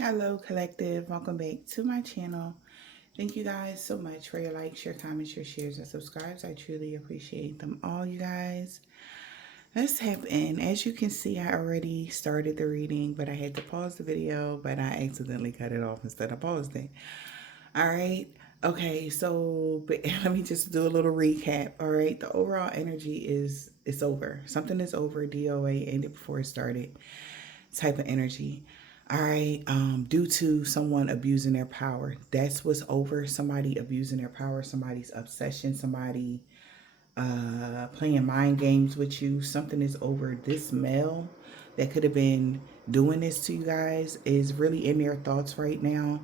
Hello, collective. Welcome back to my channel. Thank you guys so much for your likes, your comments, your shares, and subscribes. I truly appreciate them all, you guys. Let's tap in. As you can see, I already started the reading, but I had to pause the video, but I accidentally cut it off instead of paused it. All right. Okay, so but let me just do a little recap. All right, the overall energy is it's over. Something is over. DOA ended before it started. Type of energy. All right, due to someone abusing their power. That's what's over. Somebody abusing their power, somebody's obsession, somebody playing mind games with you. Something is over. This male that could have been doing this to you guys is really in their thoughts right now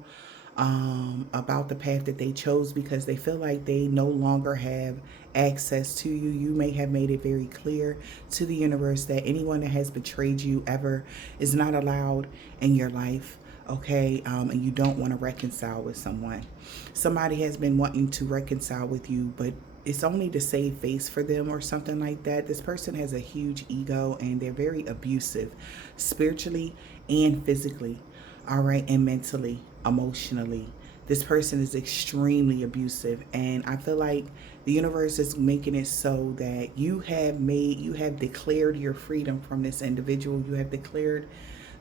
about the path that they chose because they feel like they no longer have access to you. You may have made it very clear to the universe that anyone that has betrayed you ever is not allowed in your life. Okay, and you don't want to reconcile with someone. Somebody has been wanting to reconcile with you, but it's only to save face for them or something like that. This person has a huge ego and they're very abusive spiritually and physically, all right, and mentally, emotionally. This person is extremely abusive, and I feel like the universe is making it so that you have declared your freedom from this individual. You have declared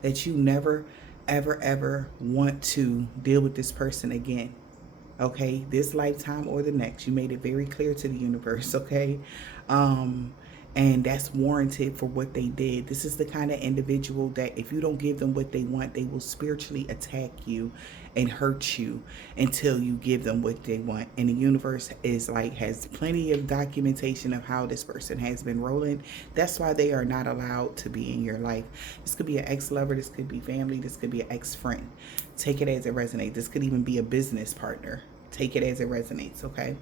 that you never, ever, ever want to deal with this person again. Okay, this lifetime or the next. You made it very clear to the universe. Okay, um, and that's warranted for what they did. This is the kind of individual that if you don't give them what they want, they will spiritually attack you and hurt you until you give them what they want. And the universe is like has plenty of documentation of how this person has been rolling. That's why they are not allowed to be in your life. This could be an ex-lover, this could be family, this could be an ex-friend. Take it as it resonates. This could even be a business partner. Take it as it resonates, okay?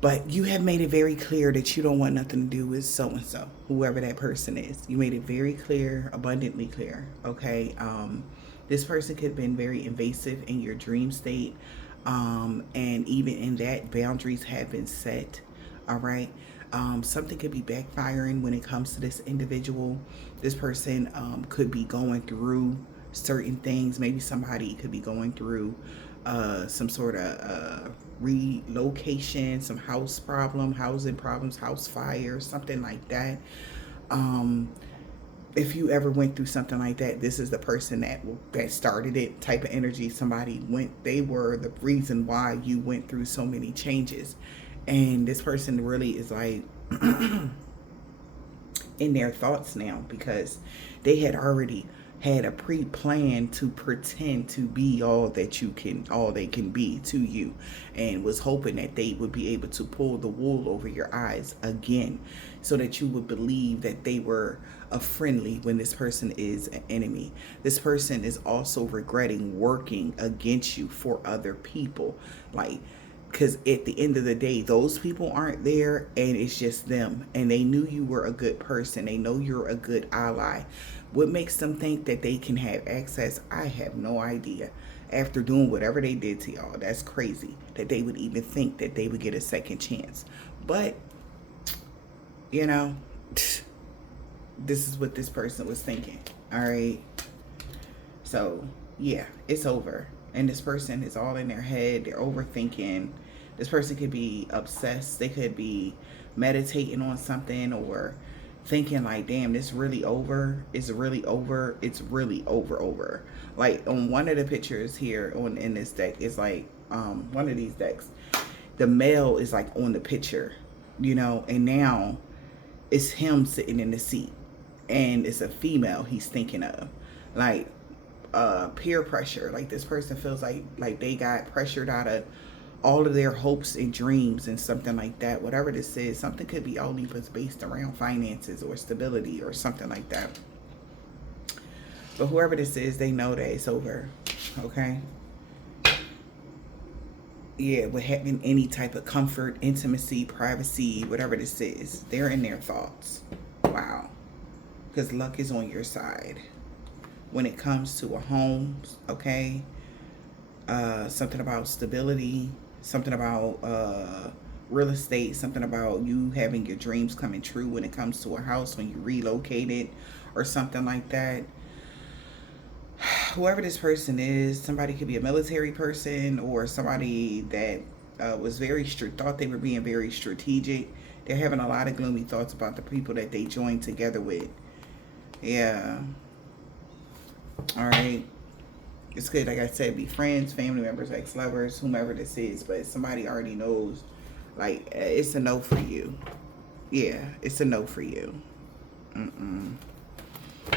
But you have made it very clear that you don't want nothing to do with so and so, whoever that person is. You made it very clear, abundantly clear. Okay. This person could have been very invasive in your dream state. And even in that, boundaries have been set. All right. Something could be backfiring when it comes to this individual. This person could be going through certain things. Maybe somebody could be going through some sort of relocation, some house problem, housing problems, house fire, something like that. Um, if you ever went through something like that, this is the person that started it. Type of energy. Somebody went. They were the reason why you went through so many changes, and this person really is like in their thoughts now because they had already had a pre-plan to pretend to be all they can be to you, and was hoping that they would be able to pull the wool over your eyes again so that you would believe that they were a friendly when this person is an enemy. This person is also regretting working against you for other people, like, because at the end of the day, those people aren't there and it's just them, and they knew you were a good person. They know you're a good ally. What makes them think that they can have access, I have no idea. After doing whatever they did to y'all, that's crazy that they would even think that they would get a second chance. But you know, this is what this person was thinking. All right, so yeah, it's over. And this person is all in their head. They're overthinking. This person could be obsessed. They could be meditating on something or thinking like, damn, this really over. It's really over. It's really over. Like on one of the pictures here on in this deck is like one of these decks. The male is like on the picture, and now it's him sitting in the seat. And it's a female he's thinking of. Like peer pressure. Like this person feels like they got pressured out of all of their hopes and dreams and something like that. Whatever this is, something could be only based around finances or stability or something like that. But whoever this is, they know that it's over. Okay. Yeah, with having any type of comfort, intimacy, privacy, whatever this is, they're in their thoughts. Wow. Because luck is on your side when it comes to a home, okay? Something about stability, something about real estate, something about you having your dreams coming true when it comes to a house when you relocated or something like that. whoever this person is, somebody could be a military person or somebody that was thought they were being very strategic. They're having a lot of gloomy thoughts about the people that they joined together with. Yeah. All right. It's good, like I said, be friends, family members, ex-lovers, whomever this is, but somebody already knows, like, it's a no for you. Yeah, it's a no for you.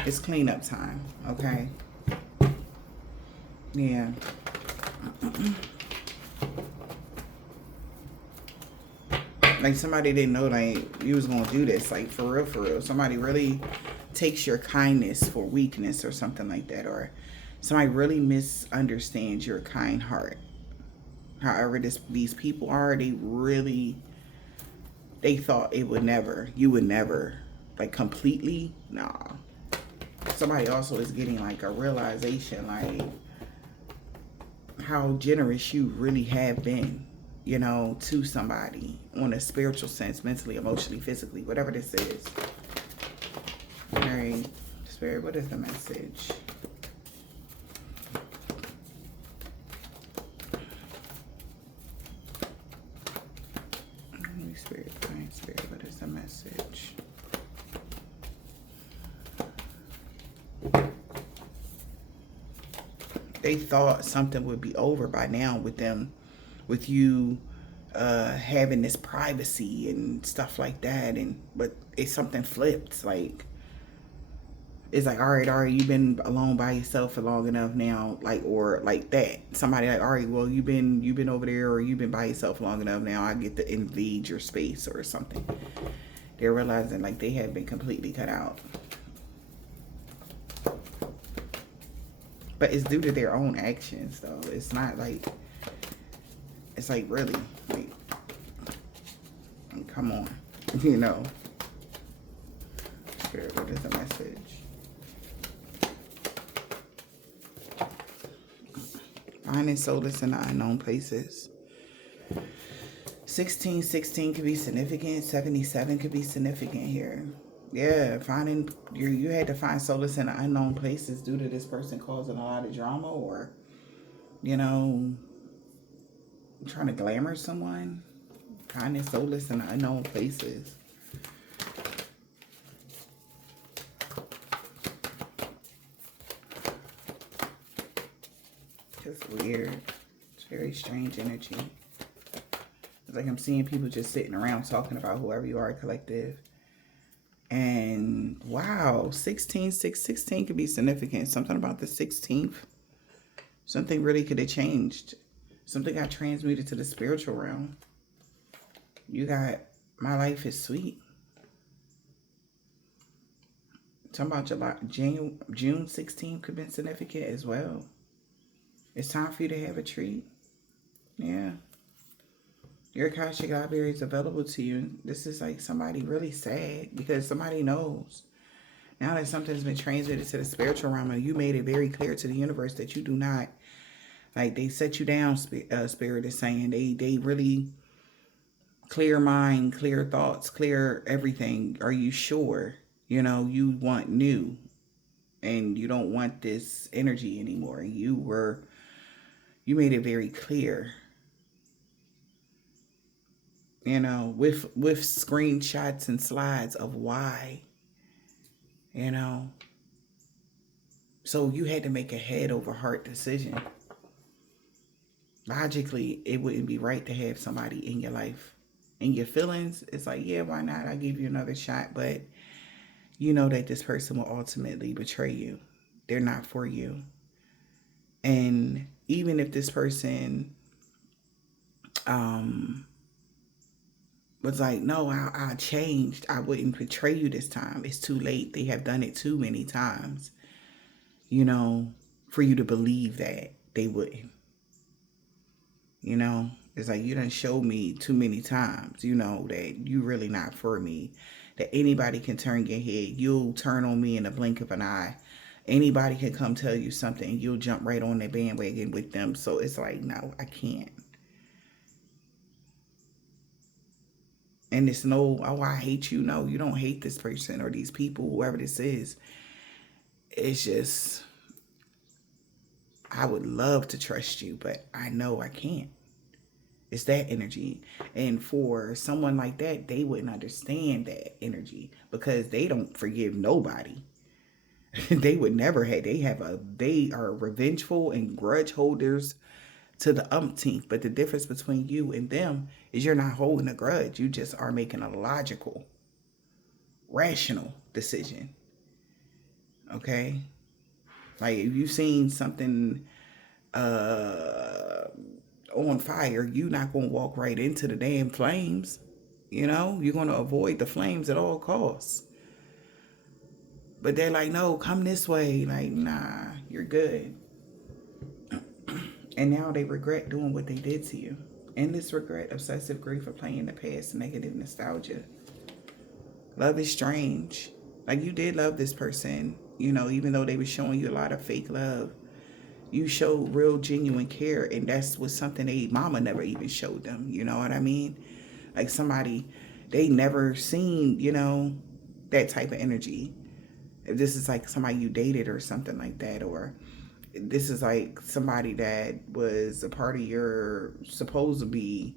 It's cleanup time, okay? Yeah. Like, somebody didn't know, like, you was gonna do this, like, for real, for real. Somebody really takes your kindness for weakness or something like that, or somebody really misunderstands your kind heart. However these people are, they thought you would never, like, completely, nah. Somebody also is getting, like, a realization, like, how generous you really have been, you know, to somebody on a spiritual sense, mentally, emotionally, physically, whatever this is. All right, Spirit, what is the message? Holy Spirit, Divine Spirit, what is the message? They thought something would be over by now with them, with you having this privacy and stuff like that, but it's something flipped. Like, it's like, all right, you've been alone by yourself for long enough now, like, or like that. Somebody like, all right, well, you've been over there, or you've been by yourself long enough now. I get to invade your space or something. They're realizing, like, they have been completely cut out. But it's due to their own actions, though. It's not like, it's like, really, like, come on, you know. Spirit, what is the message? Finding solace in the unknown places. 1616 could be significant. 77 could be significant here. Yeah, finding you had to find solace in the unknown places due to this person causing a lot of drama, or, you know, trying to glamour someone. Finding solace in the unknown places. Just weird. It's very strange energy. It's like I'm seeing people just sitting around talking about whoever you are, collective. And wow, 16 could be significant. Something about the 16th. Something really could have changed. Something got transmuted to the spiritual realm. You got, my life is sweet. Talking about June 16th could have been significant as well. It's time for you to have a treat. Yeah. Your Akashic Library is available to you. This is like somebody really sad because somebody knows. Now that something's been transmitted to the spiritual realm and you made it very clear to the universe that you do not, like, they set you down, Spirit is saying. They really clear mind, clear thoughts, clear everything. Are you sure? You know, you want new and you don't want this energy anymore. You made it very clear. You know, with screenshots and slides of why, you know. So you had to make a head over heart decision. Logically, it wouldn't be right to have somebody in your life. In your feelings, it's like, yeah, why not? I'll give you another shot. But you know that this person will ultimately betray you. They're not for you. And even if this person was like, no, I changed. I wouldn't betray you this time. It's too late. They have done it too many times, you know, for you to believe that they wouldn't. You know, it's like, you done showed me too many times, you know, that you really not for me. That anybody can turn your head. You'll turn on me in the blink of an eye. Anybody can come tell you something. You'll jump right on the bandwagon with them. So it's like, no, I can't. And it's no, oh, I hate you. No, you don't hate this person or these people, whoever this is. It's just, I would love to trust you, but I know I can't. It's that energy. And for someone like that, they wouldn't understand that energy because they don't forgive nobody. They would never have. They are revengeful and grudge holders to the umpteenth. But the difference between you and them is you're not holding a grudge. You just are making a logical, rational decision. Okay? Like if you've seen something uh on fire, you're not gonna walk right into the damn flames. You're gonna avoid the flames at all costs. But they're like, no, come this way. Like, nah, you're good. And now they regret doing what they did to you. Endless regret, obsessive grief, replaying the past, negative nostalgia. Love is strange. Like you did love this person, even though they were showing you a lot of fake love. You showed real genuine care, and that's was something they mama never even showed them. You know what I mean? Like somebody they never seen, that type of energy. If this is like somebody you dated or something like that, or this is like somebody that was a part of your supposed to be,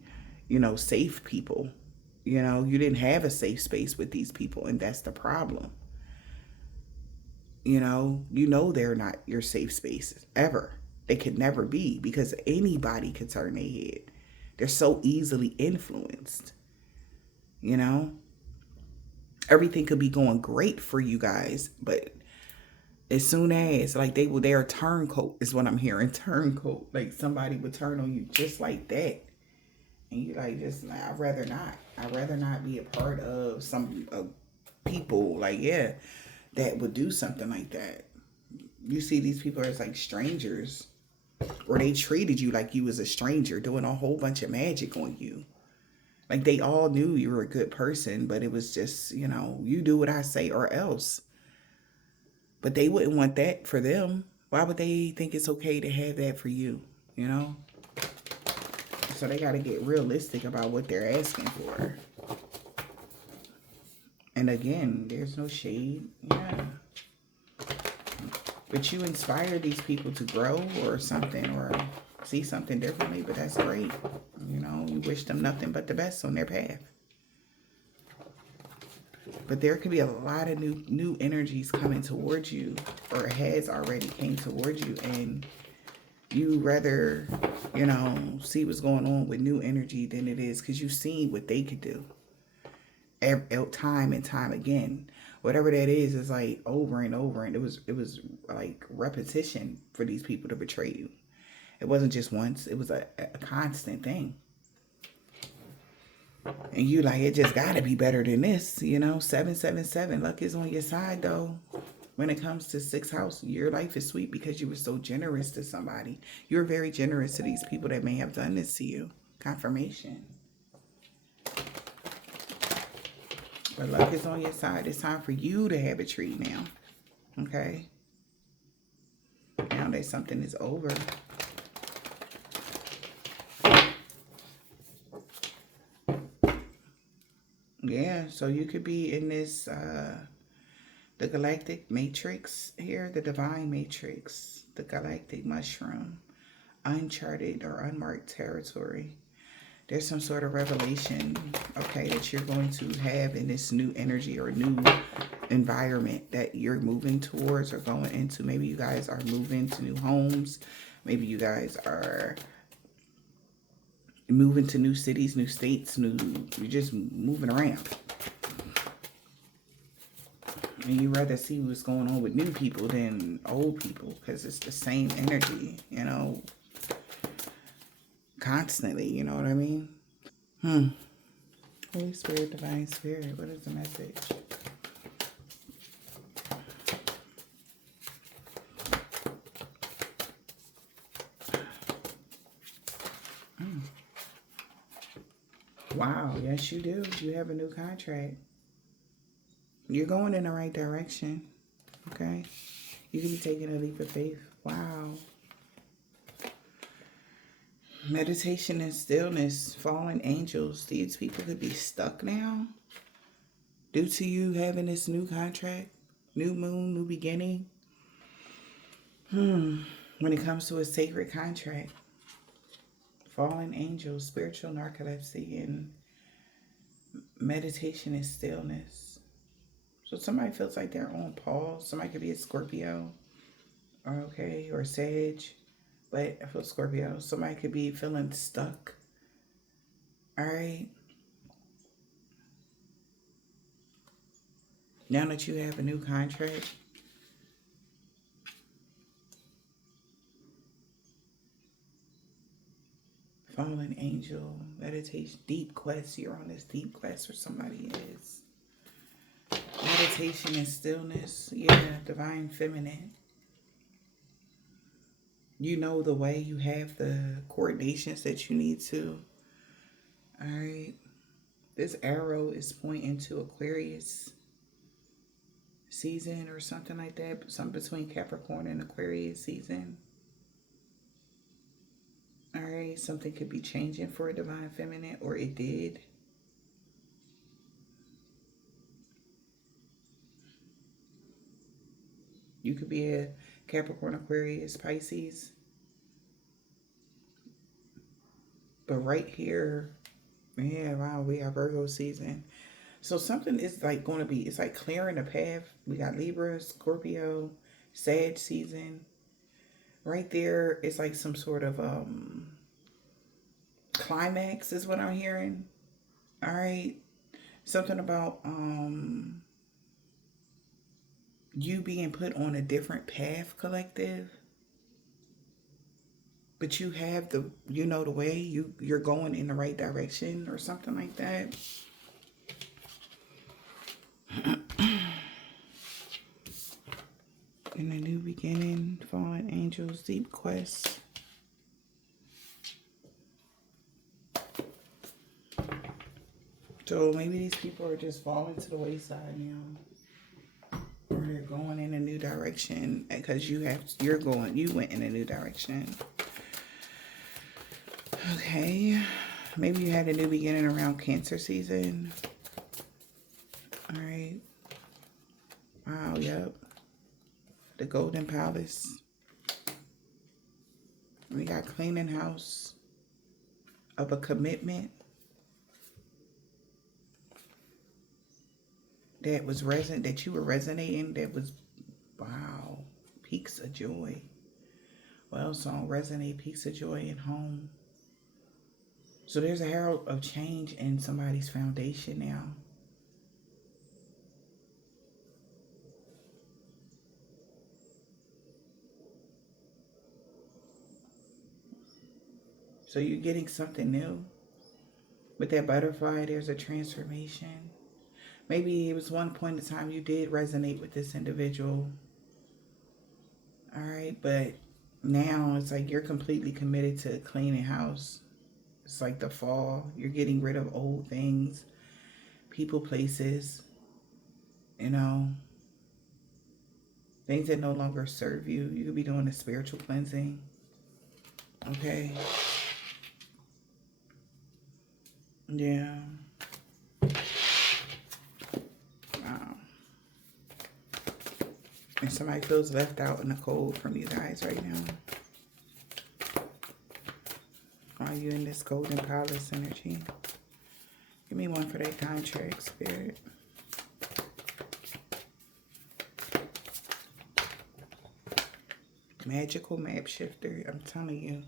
safe people. You didn't have a safe space with these people, and that's the problem. They're not your safe space ever. They could never be because anybody could turn their head. They're so easily influenced. You know, everything could be going great for you guys, but as soon as like they're a turncoat is what I'm hearing. Turncoat, like somebody would turn on you just like that, and you like just I'd rather not. I'd rather not be a part of some people like that would do something like that. You see these people as like strangers, or they treated you like you was a stranger, doing a whole bunch of magic on you. Like they all knew you were a good person, but it was just, you do what I say or else. But they wouldn't want that for them. Why would they think it's okay to have that for you? You know? So they got to get realistic about what they're asking for. And again, there's no shade. Yeah. But you inspire these people to grow or something, or see something differently, but that's great. You wish them nothing but the best on their path. But there could be a lot of new energies coming towards you, or has already came towards you, and you rather, see what's going on with new energy than it is because you've seen what they could do time and time again. Whatever that is like over and over, and it was like repetition for these people to betray you. It wasn't just once, it was a constant thing. And you like, it just gotta be better than this, 777. Luck is on your side though. When it comes to sixth house, your life is sweet because you were so generous to somebody. You're very generous to these people that may have done this to you. Confirmation. But luck is on your side. It's time for you to have a treat now. Okay? Now that something is over. Yeah, so you could be in this, the galactic matrix here, the divine matrix, the galactic mushroom, uncharted or unmarked territory. There's some sort of revelation, okay, that you're going to have in this new energy or new environment that you're moving towards or going into. Maybe you guys are moving to new homes. Maybe you guys are moving to new cities, new states, you're just moving around. And you rather see what's going on with new people than old people because it's the same energy, constantly, you know what I mean? Holy Spirit, Divine Spirit, what is the message? Wow, yes you do. You have a new contract. You're going in the right direction, okay? You could be taking a leap of faith. Wow. Meditation and stillness, fallen angels. These people could be stuck now due to you having this new contract, new moon, new beginning. When it comes to a sacred contract, fallen angels, spiritual narcolepsy, and meditation and stillness. So somebody feels like they're on pause. Somebody could be a Scorpio, or okay, or Sag, but I feel Scorpio. Somebody could be feeling stuck. All right. Now that you have a new contract, fallen angel, meditation, deep quest. You're on this deep quest where somebody is. Meditation and stillness. Yeah, divine feminine. You know the way, you have the coordinations that you need to. All right. This arrow is pointing to Aquarius season or something like that. Something between Capricorn and Aquarius season. All right. Something could be changing for a divine feminine, or it did. You could be a Capricorn, Aquarius, Pisces. But right here, yeah, wow, we have Virgo season. So something is like going to be, it's like clearing a path. We got Libra, Scorpio, Sag season. Right there, it's like some sort of climax is what I'm hearing. All right. Something about you being put on a different path, collective. But you have the, you know, the way you're going in the right direction or something like that. In a new beginning, fallen angels, deep quest. So maybe these people are just falling to the wayside now, or they're going in a new direction because you went in a new direction. Okay, maybe you had a new beginning around Cancer season. All right. Wow. Yep. The Golden Palace. We got cleaning house of a commitment that was that you were resonating, that was, wow, peaks of joy. Well, song resonate, peaks of joy in home. So there's a herald of change in somebody's foundation now. So you're getting something new. With that butterfly, there's a transformation. Maybe it was one point in time you did resonate with this individual. All right, but now it's like you're completely committed to cleaning house. It's like the fall. You're getting rid of old things, people, places, you know, things that no longer serve you. You could be doing a spiritual cleansing. Okay. Yeah. Wow. And somebody feels left out in the cold from you guys right now. Are you in this Golden Palace energy? Give me one for that contract, Spirit. Magical map shifter. I'm telling you.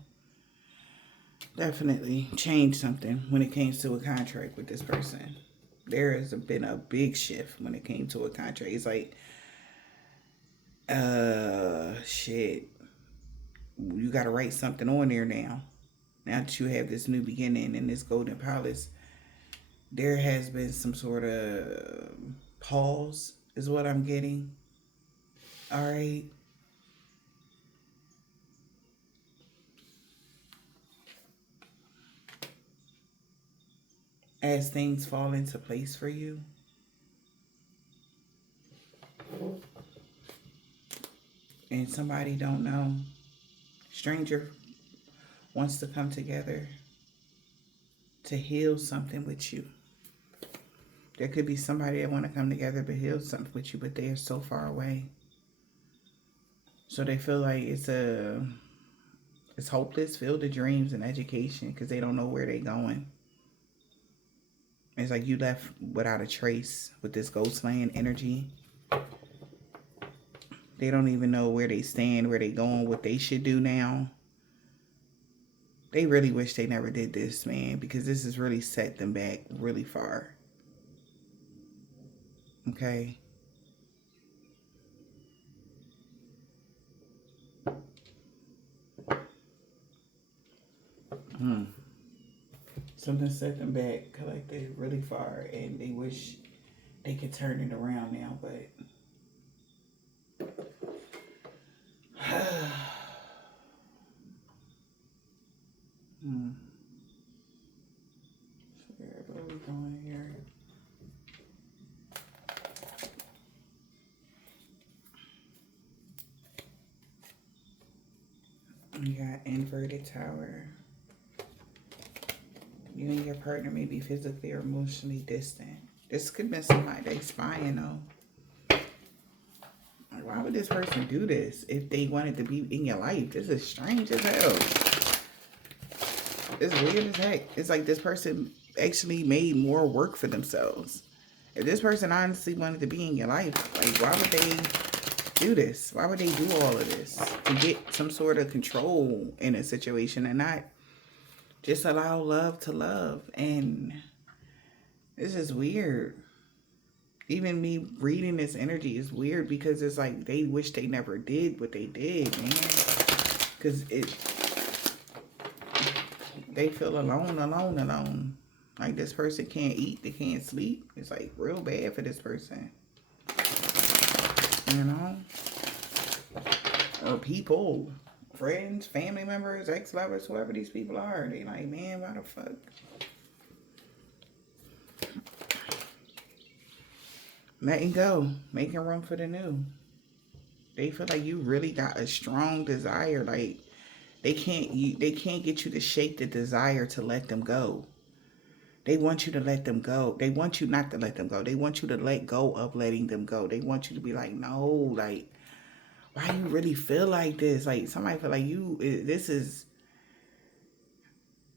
Definitely changed something when it came to a contract with this person. There has been a big shift when it came to a contract. It's like, shit. You got to write something on there now. Now that you have this new beginning in this Golden Palace, there has been some sort of pause, is what I'm getting. All right. As things fall into place for you. And somebody don't know. Stranger wants to come together to heal something with you. There could be somebody that want to come together but heal something with you, but they are so far away. So they feel like it's hopeless, filled with dreams and education because they don't know where they're going. It's like you left without a trace with this ghost land energy. They don't even know where they stand, where they going, what they should do now. They really wish they never did this, man, because this has really set them back really far. Okay. Something set them back collected really far, and they wish they could turn it around now, but what are we going here? You got inverted tower. You and your partner may be physically or emotionally distant. This could be somebody they spying though. Like, why would this person do this if they wanted to be in your life? This is strange as hell. It's weird as heck. It's like this person actually made more work for themselves. If this person honestly wanted to be in your life, like, why would they do this? Why would they do all of this? To get some sort of control in a situation and not just allow love to love. And this is weird. Even me reading this energy is weird because it's like they wish they never did what they did, man. Because they feel alone. Like this person can't eat, they can't sleep. It's like real bad for this person. You know? Or people. Friends, family members, ex-lovers, whoever these people are. They like, man, why the fuck? Letting go. Making room for the new. They feel like you really got a strong desire. Like, they can't get you to shake the desire to let them go. They want you to let them go. They want you not to let them go. They want you to let go of letting them go. They want you to be like, no, like, why you really feel like this? Like, somebody feel like this is,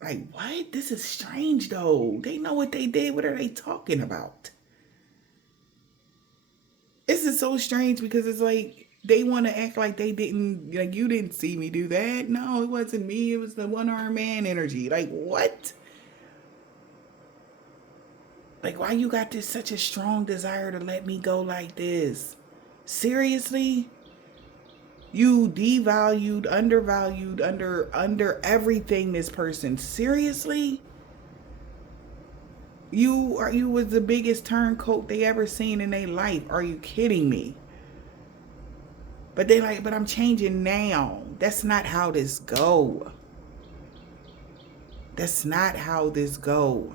like, what? This is strange, though. They know what they did. What are they talking about? This is so strange because it's like, they want to act like they didn't, like, you didn't see me do that. No, it wasn't me. It was the one-armed man energy. Like, what? Like, why you got this such a strong desire to let me go like this? Seriously? You devalued, undervalued, under everything this person. Seriously? You was the biggest turncoat they ever seen in their life. Are you kidding me? But they like, but I'm changing now. That's not how this go. That's not how this go.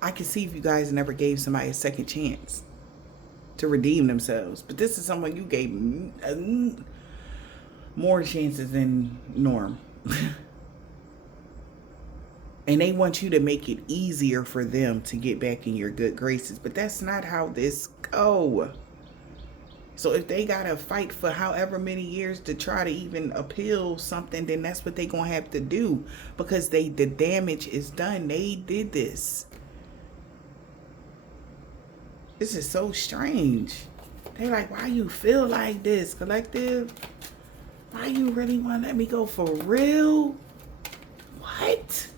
I can see if you guys never gave somebody a second chance to redeem themselves. But this is someone you gave more chances than norm. And they want you to make it easier for them to get back in your good graces. But that's not how this go. So if they got to fight for however many years to try to even appeal something, then that's what they going to have to do. Because the damage is done. They did this. This is so strange. They like, why you feel like this, collective? Why you really want to let me go for real? What?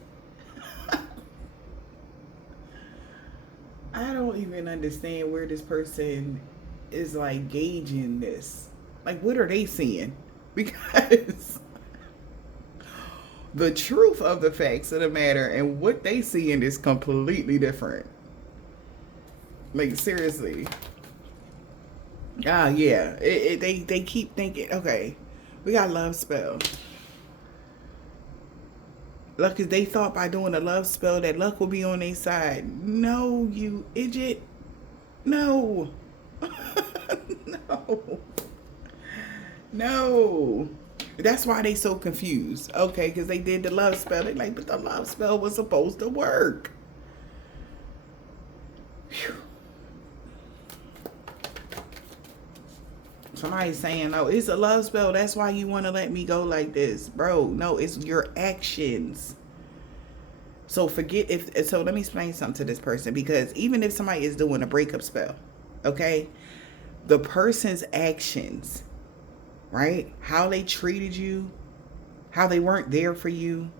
I don't even understand where this person is like gauging this. Like, what are they seeing? Because the truth of the facts of the matter and what they seeing is completely different. Like, seriously. Yeah. They keep thinking, okay, we got love spell. Luck is they thought by doing a love spell that luck will be on their side. No, you idiot. No. No. That's why they so confused. Okay, because they did the love spell. They like, but the love spell was supposed to work. Somebody's saying, oh, it's a love spell. That's why you want to let me go like this. Bro, no, it's your actions. So forget if, so let me explain something to this person, because even if somebody is doing a breakup spell, okay, the person's actions, right? How they treated you, how they weren't there for you,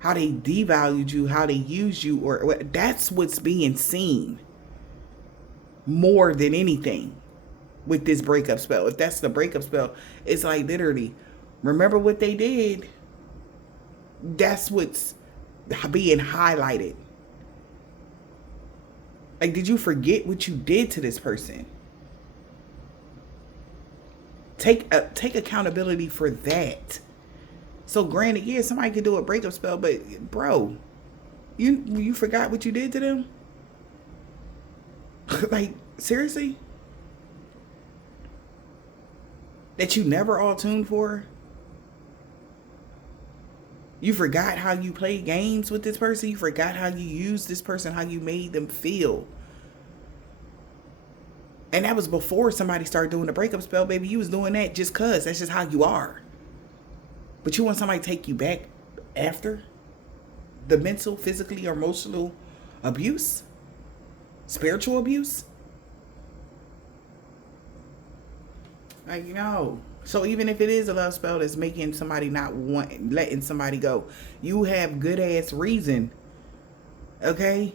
how they devalued you, how they used you, or that's what's being seen more than anything with this breakup spell. If that's the breakup spell, it's like literally, remember what they did. That's what's being highlighted. Like, did you forget what you did to this person? Take accountability for that. So granted, yeah, somebody could do a breakup spell, but bro, you forgot what you did to them? Like, seriously? That you never all tuned for? You forgot how you played games with this person? You forgot how you used this person, how you made them feel? And that was before somebody started doing the breakup spell, baby. You was doing that just cause. That's just how you are. But you want somebody to take you back after the mental, physically, or emotional abuse? Spiritual abuse? Like, no. So even if it is a love spell that's making somebody not want, letting somebody go, you have good ass reason. Okay?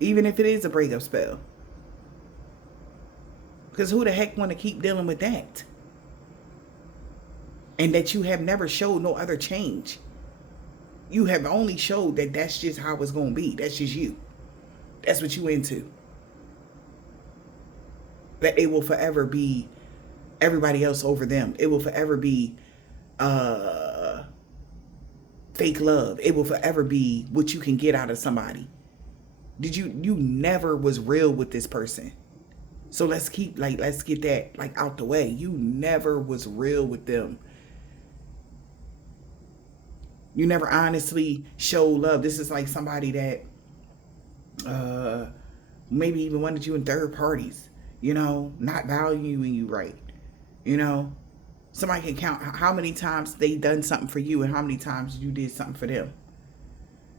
Even if it is a breakup spell. Because who the heck want to keep dealing with that? And that you have never showed no other change. You have only showed that that's just how it's going to be. That's just you. That's what you into. That it will forever be everybody else over them. It will forever be fake love. It will forever be what you can get out of somebody. You never was real with this person. So let's get that like out the way. You never was real with them. You never honestly showed love. This is like somebody that maybe even wanted you in third parties, not valuing you right. Somebody can count how many times they done something for you and how many times you did something for them.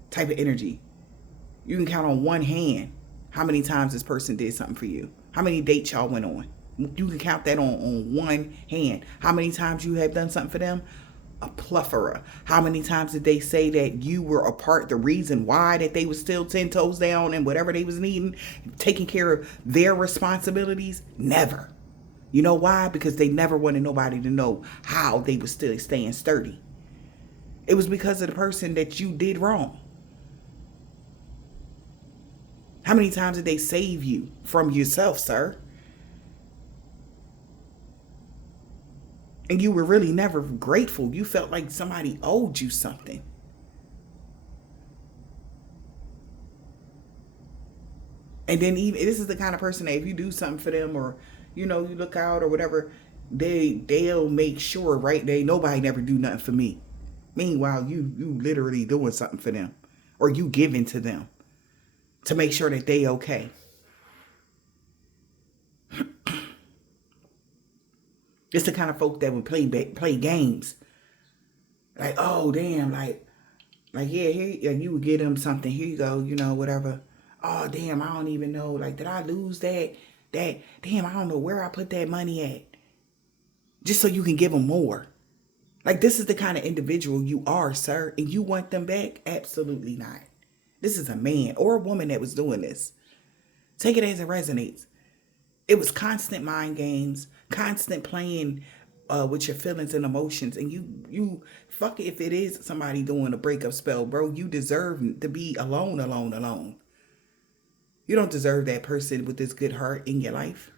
Type of energy. You can count on one hand how many times this person did something for you. How many dates y'all went on. You can count that on one hand. How many times you have done something for them? A plethora. How many times did they say that you were a part, the reason why that they was still 10 toes down and whatever they was needing, taking care of their responsibilities? Never. You know why? Because they never wanted nobody to know how they was still staying sturdy. It was because of the person that you did wrong. How many times did they save you from yourself, sir? And you were really never grateful. You felt like somebody owed you something. And then even this is the kind of person that if you do something for them or, you look out or whatever, they'll make sure, right? Nobody never do nothing for me. Meanwhile, you literally doing something for them or you giving to them to make sure that they okay. It's the kind of folk that would play games. Like, oh, damn, like yeah, here, and you would give them something. Here you go, whatever. Oh, damn, I don't even know. Like, did I lose that? Damn, I don't know where I put that money at. Just so you can give them more. Like, this is the kind of individual you are, sir. And you want them back? Absolutely not. This is a man or a woman that was doing this. Take it as it resonates. It was constant mind games, constant playing with your feelings and emotions. And you fuck it if it is somebody doing a breakup spell, bro. You deserve to be alone, alone, alone. You don't deserve that person with this good heart in your life.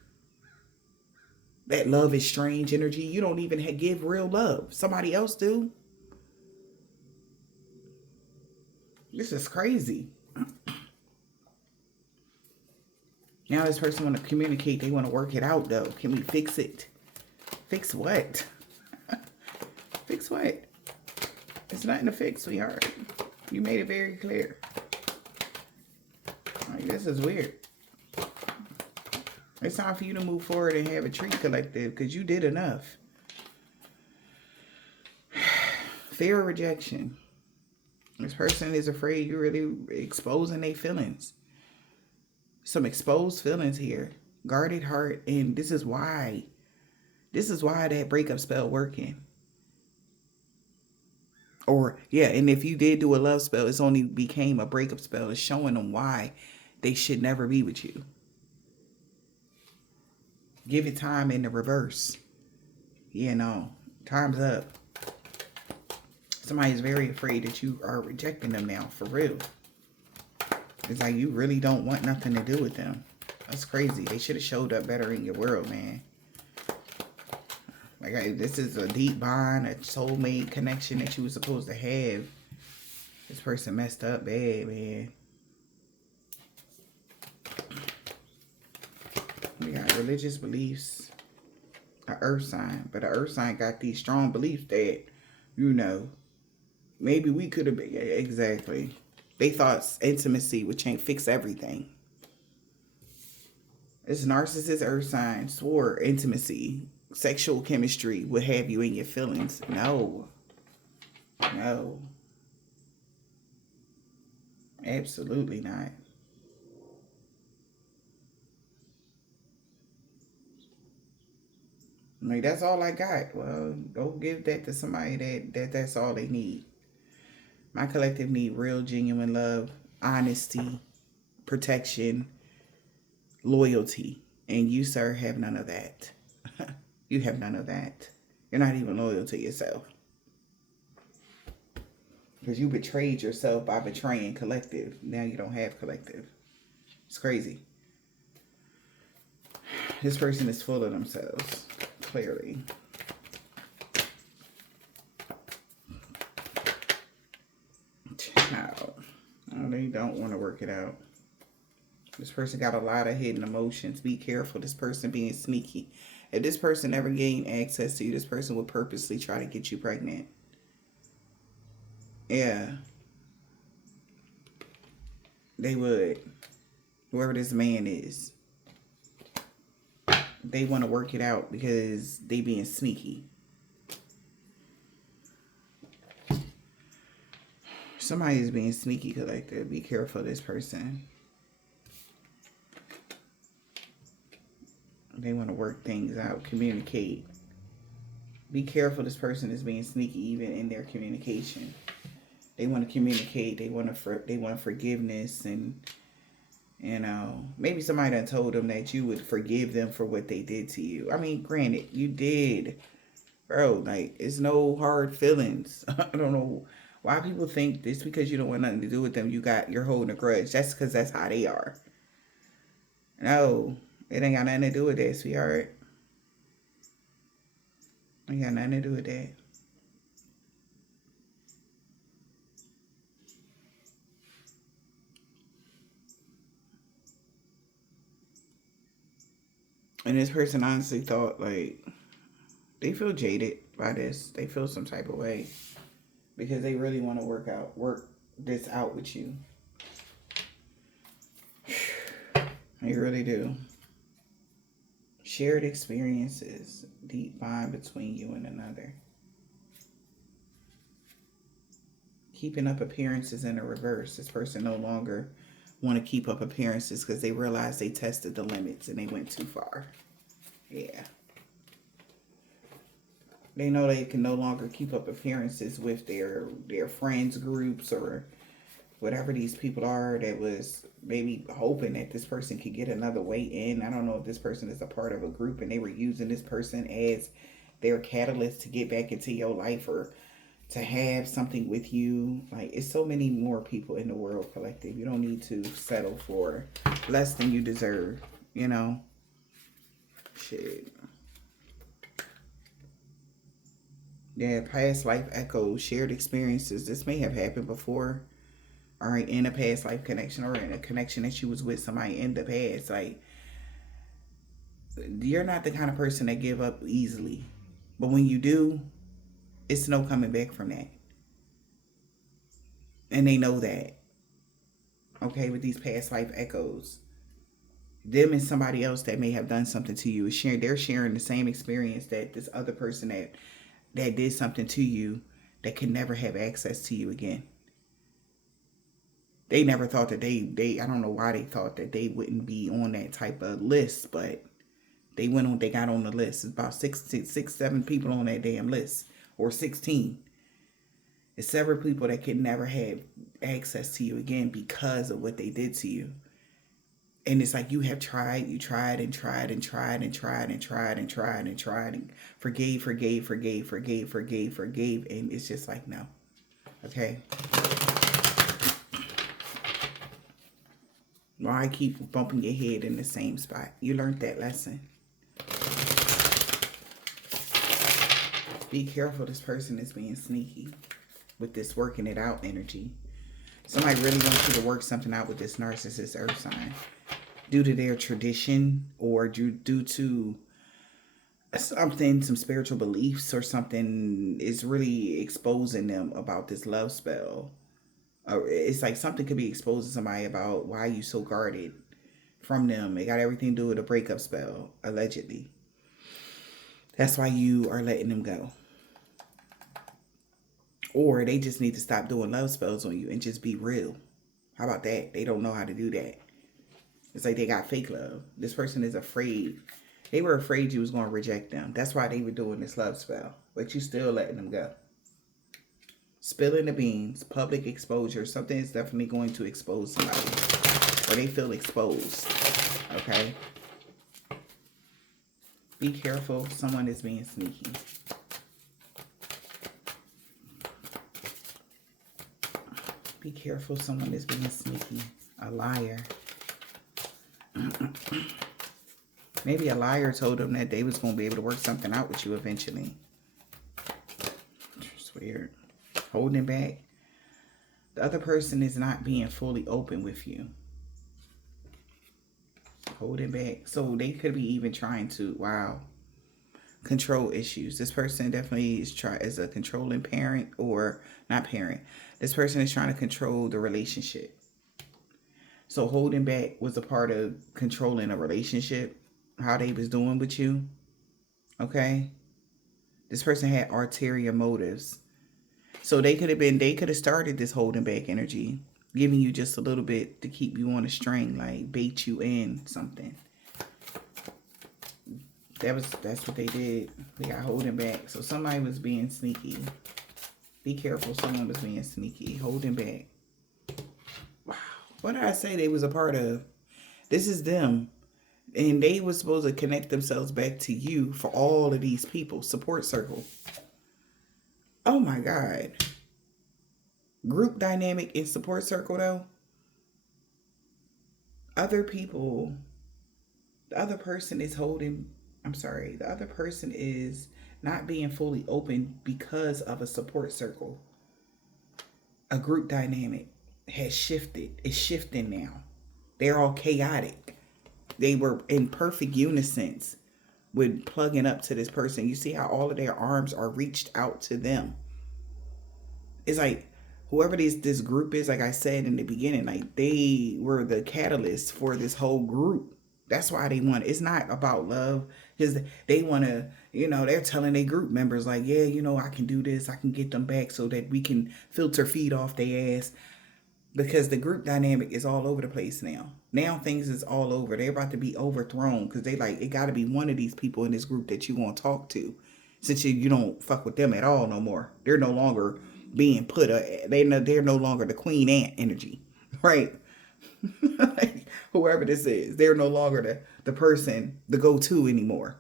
That love is strange energy. You don't even give real love. Somebody else do. This is crazy. Now this person want to communicate. They want to work it out, though. Can we fix it? Fix what? Fix what? It's nothing to fix, sweetheart. You made it very clear. Like, this is weird. It's time for you to move forward and have a tree collective because you did enough. Fear of rejection. This person is afraid you're really exposing their feelings. Some exposed feelings here. Guarded heart. And this is why that breakup spell working. Or, yeah, and if you did do a love spell, it's only became a breakup spell. It's showing them why they should never be with you. Give it time in the reverse. You know, time's up. Somebody's very afraid that you are rejecting them now, for real. It's like you really don't want nothing to do with them. That's crazy. They should have showed up better in your world, man. Like, this is a deep bond, a soulmate connection that you were supposed to have. This person messed up bad, man. We got religious beliefs. An earth sign. But an earth sign got these strong beliefs that, you know, maybe we could have been. Exactly. They thought intimacy would fix everything. This narcissist earth sign swore intimacy, sexual chemistry would have you in your feelings. No. No. Absolutely not. Like, that's all I got. Well, go give that to somebody that's all they need. My collective need real, genuine love, honesty, protection, loyalty. And you, sir, have none of that. You have none of that. You're not even loyal to yourself. Because you betrayed yourself by betraying collective. Now you don't have collective. It's crazy. This person is full of themselves, clearly. Child. Oh, they don't want to work it out. This person got a lot of hidden emotions. Be careful. This person being sneaky. If this person ever gained access to you, this person would purposely try to get you pregnant. Yeah. They would. Whoever this man is. They want to work it out because they being sneaky. Somebody is being sneaky, collective. Be careful of this person. They want to work things out, communicate. Be careful. This person is being sneaky even in their communication. They want to communicate. They want forgiveness, and you know, maybe somebody done told them that you would forgive them for what they did to you. I mean, granted, you did, bro. Like, it's no hard feelings. I don't know why people think this because you don't want nothing to do with them. You're holding a grudge. That's because that's how they are. No. It ain't got nothing to do with that, sweetheart. Ain't got nothing to do with that. And this person honestly thought, like, they feel jaded by this. They feel some type of way. Because they really want to work this out with you. They really do. Shared experiences, deep bond between you and another. Keeping up appearances in the reverse. This person no longer want to keep up appearances because they realized they tested the limits and they went too far. Yeah. They know they can no longer keep up appearances with their friends groups or whatever these people are that was maybe hoping that this person could get another way in. I don't know if this person is a part of a group and they were using this person as their catalyst to get back into your life or to have something with you. Like, it's so many more people in the world, collective. You don't need to settle for less than you deserve, you know? Shit. Yeah, past life echoes, shared experiences. This may have happened before. All right, in a past life connection or in a connection that you was with somebody in the past. Like, you're not the kind of person that give up easily. But when you do, it's no coming back from that. And they know that. Okay, with these past life echoes. them and somebody else that may have done something to you is sharing. They're sharing the same experience that this other person that did something to you that can never have access to you again. They never thought that they I don't know why they thought that they wouldn't be on that type of list, but they got on the list. It's about six, 7 people on that damn list, or 16. It's several people that can never have access to you again because of what they did to you. And it's like you tried and tried and tried and tried and tried and forgave. And it's just like, no. Okay. Why keep bumping your head in the same spot? You learned that lesson. Be careful. This person is being sneaky with this working it out energy. Somebody really wants you to work something out with this narcissist earth sign. Due to their tradition, or due to something, some spiritual beliefs or something is really exposing them about this love spell. It's like something could be exposed to somebody about why you so guarded from them. It got everything to do with a breakup spell, allegedly. That's why you are letting them go. Or they just need to stop doing love spells on you and just be real. How about that? They don't know how to do that. It's like they got fake love. This person is afraid. They were afraid you was going to reject them. That's why they were doing this love spell. But you still letting them go. Spilling the beans, public exposure. Something is definitely going to expose somebody. Or they feel exposed. Okay? Be careful. Someone is being sneaky. Be careful. Someone is being sneaky. A liar. Maybe a liar told them that they was going to be able to work something out with you eventually. It's weird. Holding back. The other person is not being fully open with you. Holding back. So they could be even trying to, wow, control issues. This person definitely is a controlling parent, or not parent. This person is trying to control the relationship. So holding back was a part of controlling a relationship, how they was doing with you. Okay? This person had ulterior motives. So they could have started this holding back energy, giving you just a little bit to keep you on a string, like bait you in something. That's what they did. They got holding back. So somebody was being sneaky. Be careful, someone was being sneaky, holding back. What did I say they was a part of? This is them. And they were supposed to connect themselves back to you for all of these people. Support circle. Oh my God. Group dynamic in support circle though. Other people. The other person is the other person is not being fully open because of a support circle. A group dynamic has shifted. It's shifting now. They're all chaotic. They were in perfect unison with plugging up to this person. You see how all of their arms are reached out to them. It's like whoever this group is, like I said in the beginning, like they were the catalyst for this whole group. That's why they want it. It's not about love. Because they want to, they're telling their group members like, yeah, I can do this. I can get them back so that we can filter feed off their ass. Because the group dynamic is all over the place now. Now things is all over. They're about to be overthrown because they like, it got to be one of these people in this group that you want to talk to. Since you don't fuck with them at all no more. They're no longer being put, they're no longer the queen ant energy. Right? Like, whoever this is, they're no longer the person, the go-to anymore.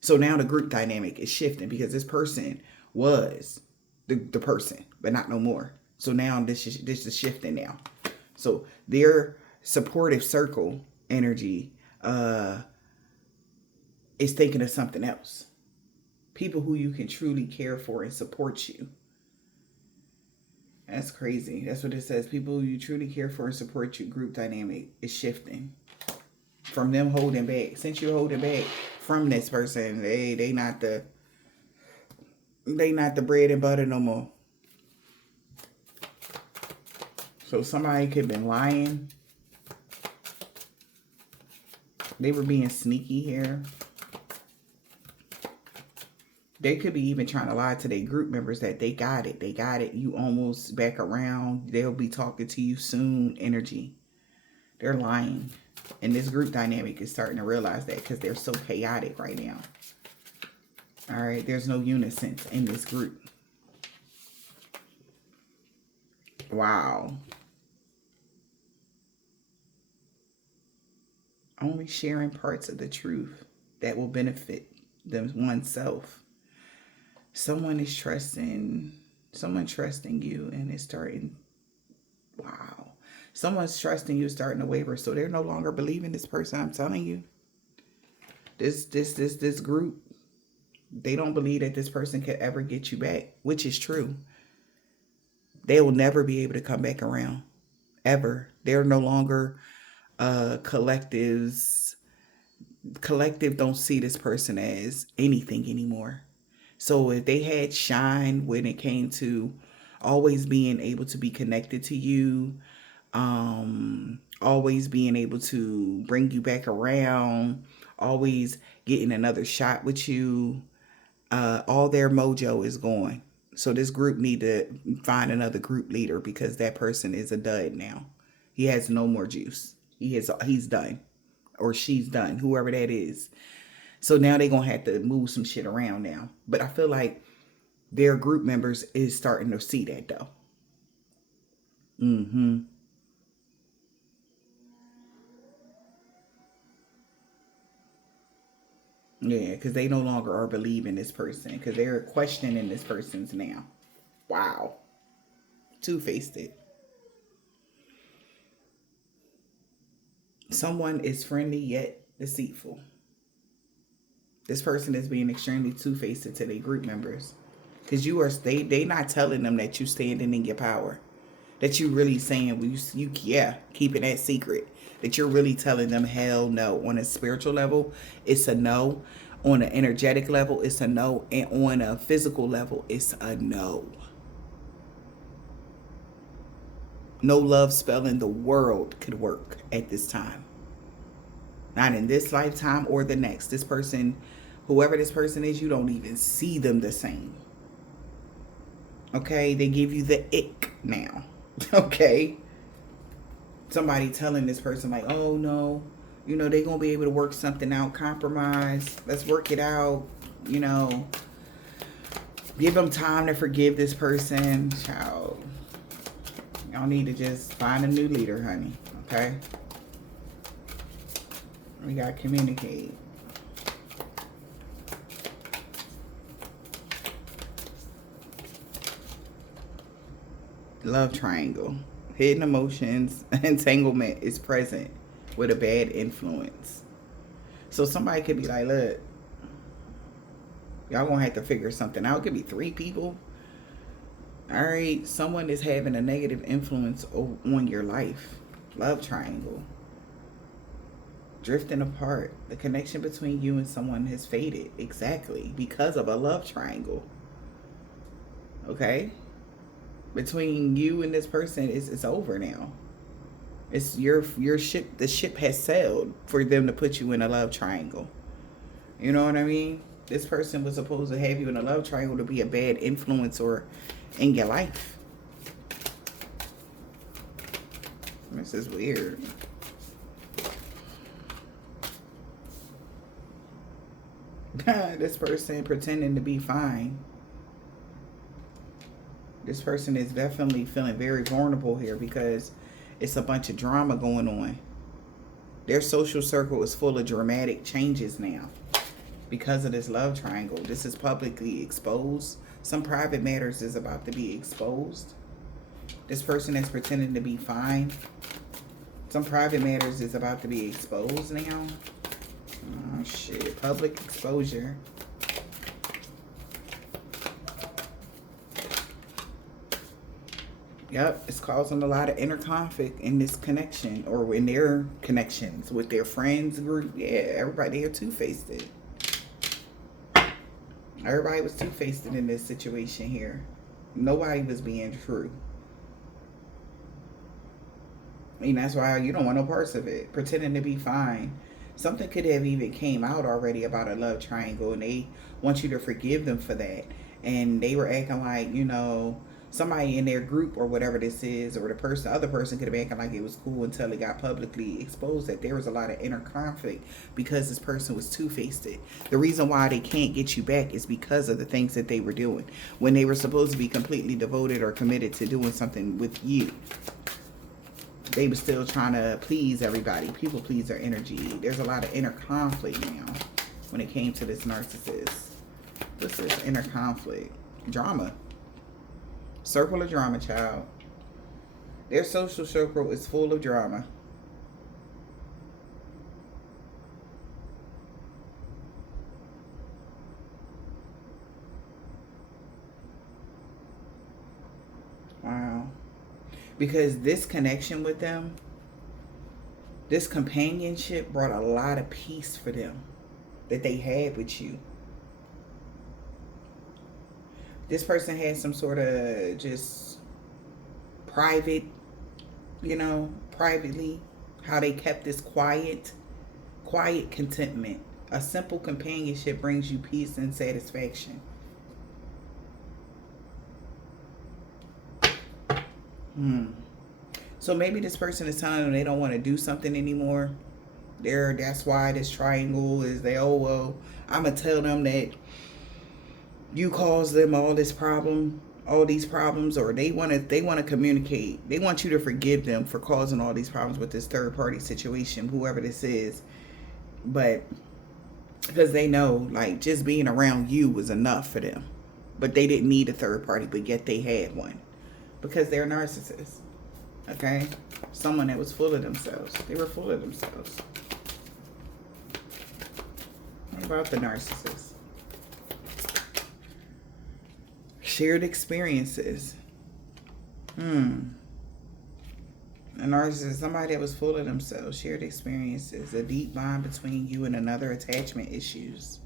So now the group dynamic is shifting because this person was the person, but not no more. So now this is shifting now. So their supportive circle energy is thinking of something else. People who you can truly care for and support you. That's crazy. That's what it says. People who you truly care for and support you, group dynamic is shifting. From them holding back. Since you're holding back from this person, they not the bread and butter no more. So somebody could have been lying. They were being sneaky here. They could be even trying to lie to their group members that they got it. They got it. You almost back around. They'll be talking to you soon. Energy. They're lying. And this group dynamic is starting to realize that because they're so chaotic right now. All right. There's no unison in this group. Wow. Only sharing parts of the truth that will benefit them oneself. Someone is trusting you, and it's starting. Wow. Someone's trusting you, starting to waver. So they're no longer believing this person. I'm telling you. This group, they don't believe that this person could ever get you back, which is true. They will never be able to come back around. Ever. They're no longer collectives. Collective don't see this person as anything anymore. So if they had shine when it came to always being able to be connected to you, always being able to bring you back around, always getting another shot with you, all their mojo is gone. So this group need to find another group leader because that person is a dud now. He has no more juice. He's done. Or she's done, whoever that is. So now they're going to have to move some shit around now. But I feel like their group members is starting to see that, though. Yeah, because they no longer are believing this person. Because they're questioning this person's now. Wow. Two-faced it. Someone is friendly yet deceitful. This person is being extremely two-faced to their group members. Because they not telling them that you standing in your power. That you really saying, keeping that secret. That you're really telling them, hell no. On a spiritual level, it's a no. On an energetic level, it's a no. And on a physical level, it's a no. No love spell in the world could work at this time. Not in this lifetime or the next. This person, whoever this person is, you don't even see them the same. Okay? They give you the ick now. Okay? Somebody telling this person like, oh no, they're going to be able to work something out, compromise. Let's work it out. Give them time to forgive this person. Child. Y'all need to just find a new leader, honey. Okay? We got to communicate. Love triangle. Hidden emotions. Entanglement is present with a bad influence. So somebody could be like, look, y'all going to have to figure something out. It could be 3 people. All right. Someone is having a negative influence on your life. Love triangle. Drifting apart. The connection between you and someone has faded. Exactly. Because of a love triangle. Okay? Between you and this person, it's over now. It's your ship. The ship has sailed for them to put you in a love triangle. You know what I mean? This person was supposed to have you in a love triangle to be a bad influence or in your life. This is weird. This person pretending to be fine. This person is definitely feeling very vulnerable here because it's a bunch of drama going on. Their social circle is full of dramatic changes now because of this love triangle. This is publicly exposed. Some private matters is about to be exposed. This person is pretending to be fine. Some private matters is about to be exposed now. Oh, shit. Public exposure. Yep, it's causing a lot of inner conflict in this connection or in their connections with their friends group. Yeah, everybody are two-faced it. Everybody was two-faced in this situation here. Nobody was being true. I mean, that's why you don't want no parts of it. Pretending to be fine. Something could have even came out already about a love triangle, and they want you to forgive them for that. And they were acting like, somebody in their group or whatever this is, or the other person could have acted like it was cool until it got publicly exposed that there was a lot of inner conflict because this person was two-faced. The reason why they can't get you back is because of the things that they were doing when they were supposed to be completely devoted or committed to doing something with you. They were still trying to please everybody. People please their energy. There's a lot of inner conflict now when it came to this narcissist. This is inner conflict. Drama. Circle of drama, child. Their social circle is full of drama. Wow. Because this connection with them, this companionship brought a lot of peace for them that they had with you. This person had some sort of just private, privately, how they kept this quiet contentment. A simple companionship brings you peace and satisfaction. So maybe this person is telling them they don't want to do something anymore. That's why this triangle is they, oh well, I'm gonna tell them that you caused them all these problems, or they want to communicate. They want you to forgive them for causing all these problems with this third party situation, whoever this is. But because they know, like, just being around you was enough for them. But they didn't need a third party, but yet they had one. Because they're narcissists. Okay? Someone that was full of themselves. They were full of themselves. What about the narcissist? Shared experiences. A narcissist, somebody that was full of themselves. Shared experiences. A deep bond between you and another. Attachment issues.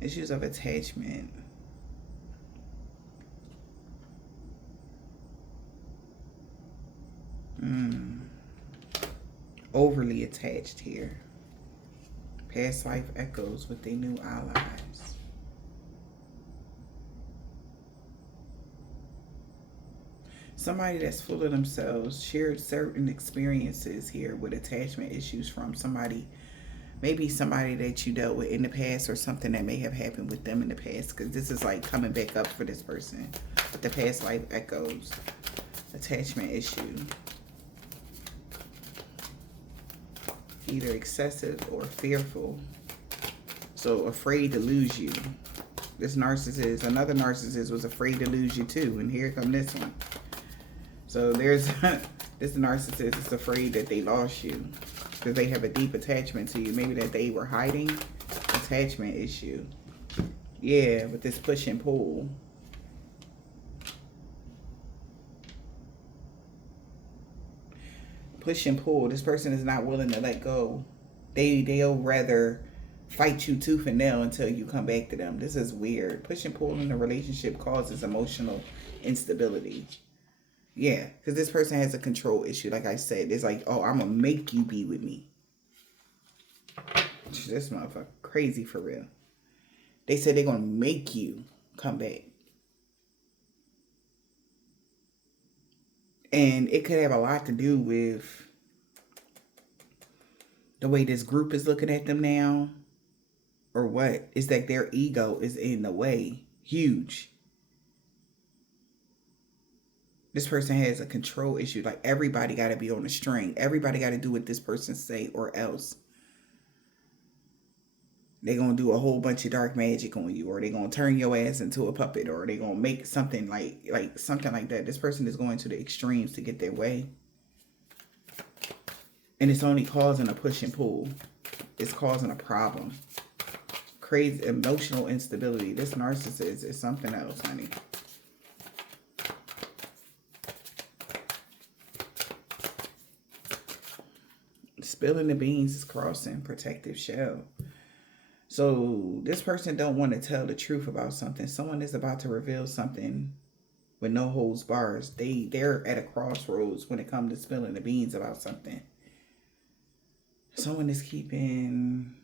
Issues of attachment. Overly attached here. Past life echoes with their new allies. Somebody that's full of themselves shared certain experiences here with attachment issues from somebody, maybe somebody that you dealt with in the past, or something that may have happened with them in the past, because this is like coming back up for this person. But the past life echoes. Attachment issue. Either excessive or fearful. So afraid to lose you. This narcissist, another narcissist, was afraid to lose you too. And here come this one. So there's this narcissist is afraid that they lost you because they have a deep attachment to you. Maybe that they were hiding. Attachment issue. Yeah, with this push and pull. Push and pull. This person is not willing to let go. They'll rather fight you tooth and nail until you come back to them. This is weird. Push and pull in a relationship causes emotional instability. Yeah, because this person has a control issue. Like I said, it's like, oh, I'm going to make you be with me. This motherfucker crazy for real. They said they're going to make you come back. And it could have a lot to do with the way this group is looking at them now. Or what? It's that their ego is in the way. Huge. This person has a control issue. Like, everybody got to be on a string. Everybody got to do what this person say or else. They're going to do a whole bunch of dark magic on you. Or they're going to turn your ass into a puppet. Or they're going to make something like something like that. This person is going to the extremes to get their way. And it's only causing a push and pull. It's causing a problem. Crazy emotional instability. This narcissist is something else, honey. Spilling the beans is crossing protective shell. So this person don't want to tell the truth about something. Someone is about to reveal something with no holds bars. They're at a crossroads when it comes to spilling the beans about something. Someone is keeping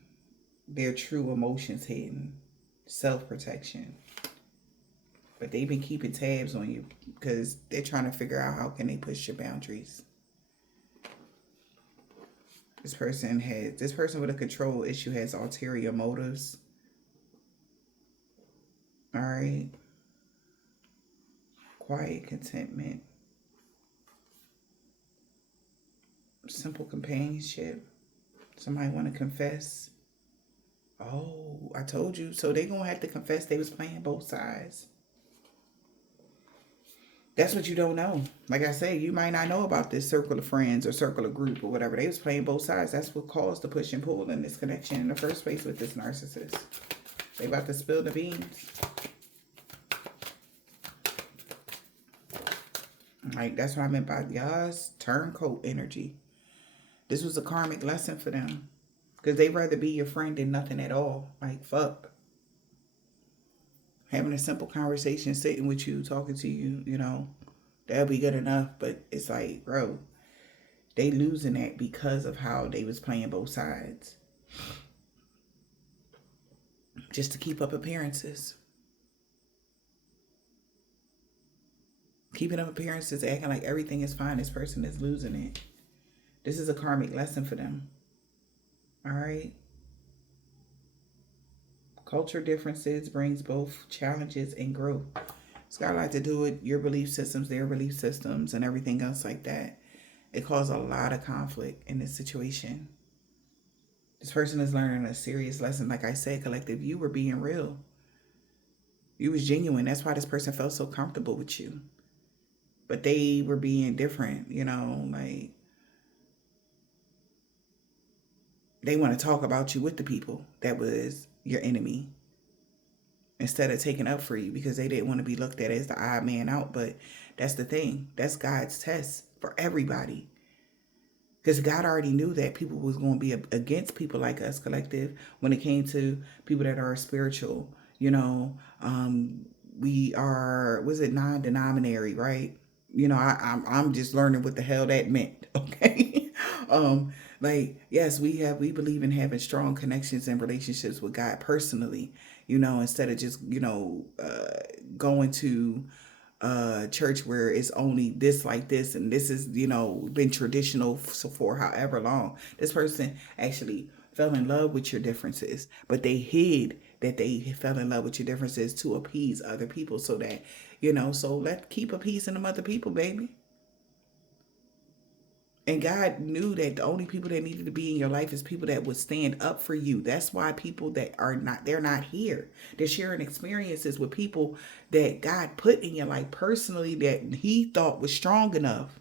their true emotions hidden. Self-protection. But they've been keeping tabs on you because they're trying to figure out how can they push your boundaries. This person with a control issue has ulterior motives. All right. Quiet contentment. Simple companionship. Somebody want to confess. Oh, I told you. So they gonna have to confess they was playing both sides. That's what you don't know. Like I said, you might not know about this circle of friends or circle of group or whatever. They was playing both sides. That's what caused the push and pull in this connection in the first place with this narcissist. They about to spill the beans. Like, that's what I meant by y'all's turncoat energy. This was a karmic lesson for them. Because they'd rather be your friend than nothing at all. Like, fuck. Having a simple conversation, sitting with you, talking to you, you know, that'll be good enough. But it's like, bro, they losing that because of how they was playing both sides. Just to keep up appearances. Keeping up appearances, acting like everything is fine. This person is losing it. This is a karmic lesson for them. All right. Culture differences brings both challenges and growth. It's got a lot to do with your belief systems, their belief systems, and everything else like that. It caused a lot of conflict in this situation. This person is learning a serious lesson. Like I said, collective, you were being real. You was genuine. That's why this person felt so comfortable with you. But they were being different, you know, like they want to talk about you with the people that was your enemy instead of taking up for you because they didn't want to be looked at as the odd man out. But that's the thing. That's God's test for everybody. Because God already knew that people was going to be against people like us, collective, when it came to people that are spiritual. You know, we are, was it non-denominary, right? You know, I'm just learning what the hell that meant, okay? Like, yes, we believe in having strong connections and relationships with God personally, you know, instead of just, you know, going to church where it's only this like this and this is, you know, been traditional for however long. This person actually fell in love with your differences, but they hid that they fell in love with your differences to appease other people so that, you know, so let's keep appeasing them other people, baby. And God knew that the only people that needed to be in your life is people that would stand up for you. That's why people that are not, they're not here. They're sharing experiences with people that God put in your life personally that he thought was strong enough,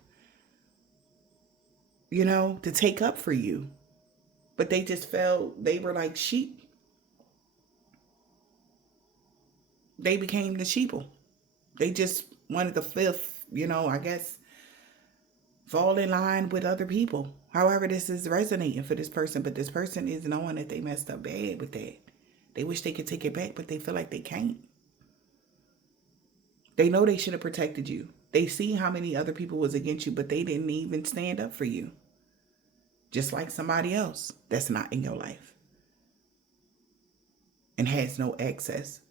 you know, to take up for you. But they just felt they were like sheep. They became the sheeple. They just wanted the fifth, you know, I guess, fall in line with other people. However, this is resonating for this person, but this person is knowing that they messed up bad with that. They wish they could take it back, but they feel like they can't. They know they should have protected you. They see how many other people was against you, but they didn't even stand up for you. Just like somebody else that's not in your life and has no access.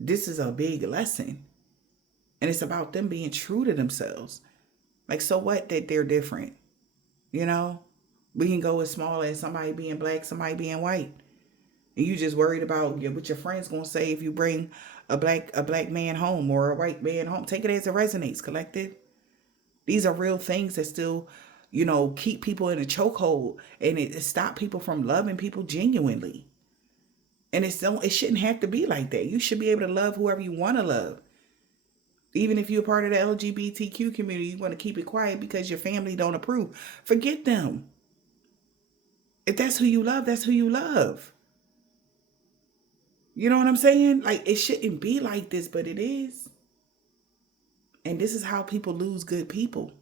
This is a big lesson. And it's about them being true to themselves. Like, so what that they're different? You know? We can go as small as somebody being black, somebody being white. And you just worried about what your friends gonna say if you bring a black man home or a white man home. Take it as it resonates, collective. These are real things that still, you know, keep people in a chokehold and it stop people from loving people genuinely. And it shouldn't have to be like that. You should be able to love whoever you want to love. Even if you're part of the LGBTQ community, you want to keep it quiet because your family don't approve. Forget them. If that's who you love, that's who you love. You know what I'm saying? Like, it shouldn't be like this, but it is. And this is how people lose good people.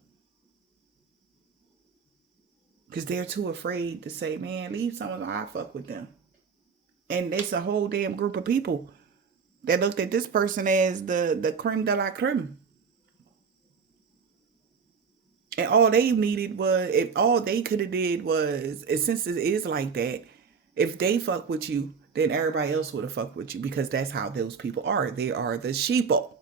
Because they're too afraid to say, man, leave someone, I fuck with them. And it's a whole damn group of people that looked at this person as the creme de la creme. And all they needed was, if all they could have did was, since it is like that, if they fuck with you, then everybody else would have fucked with you, because that's how those people are. They are the sheeple.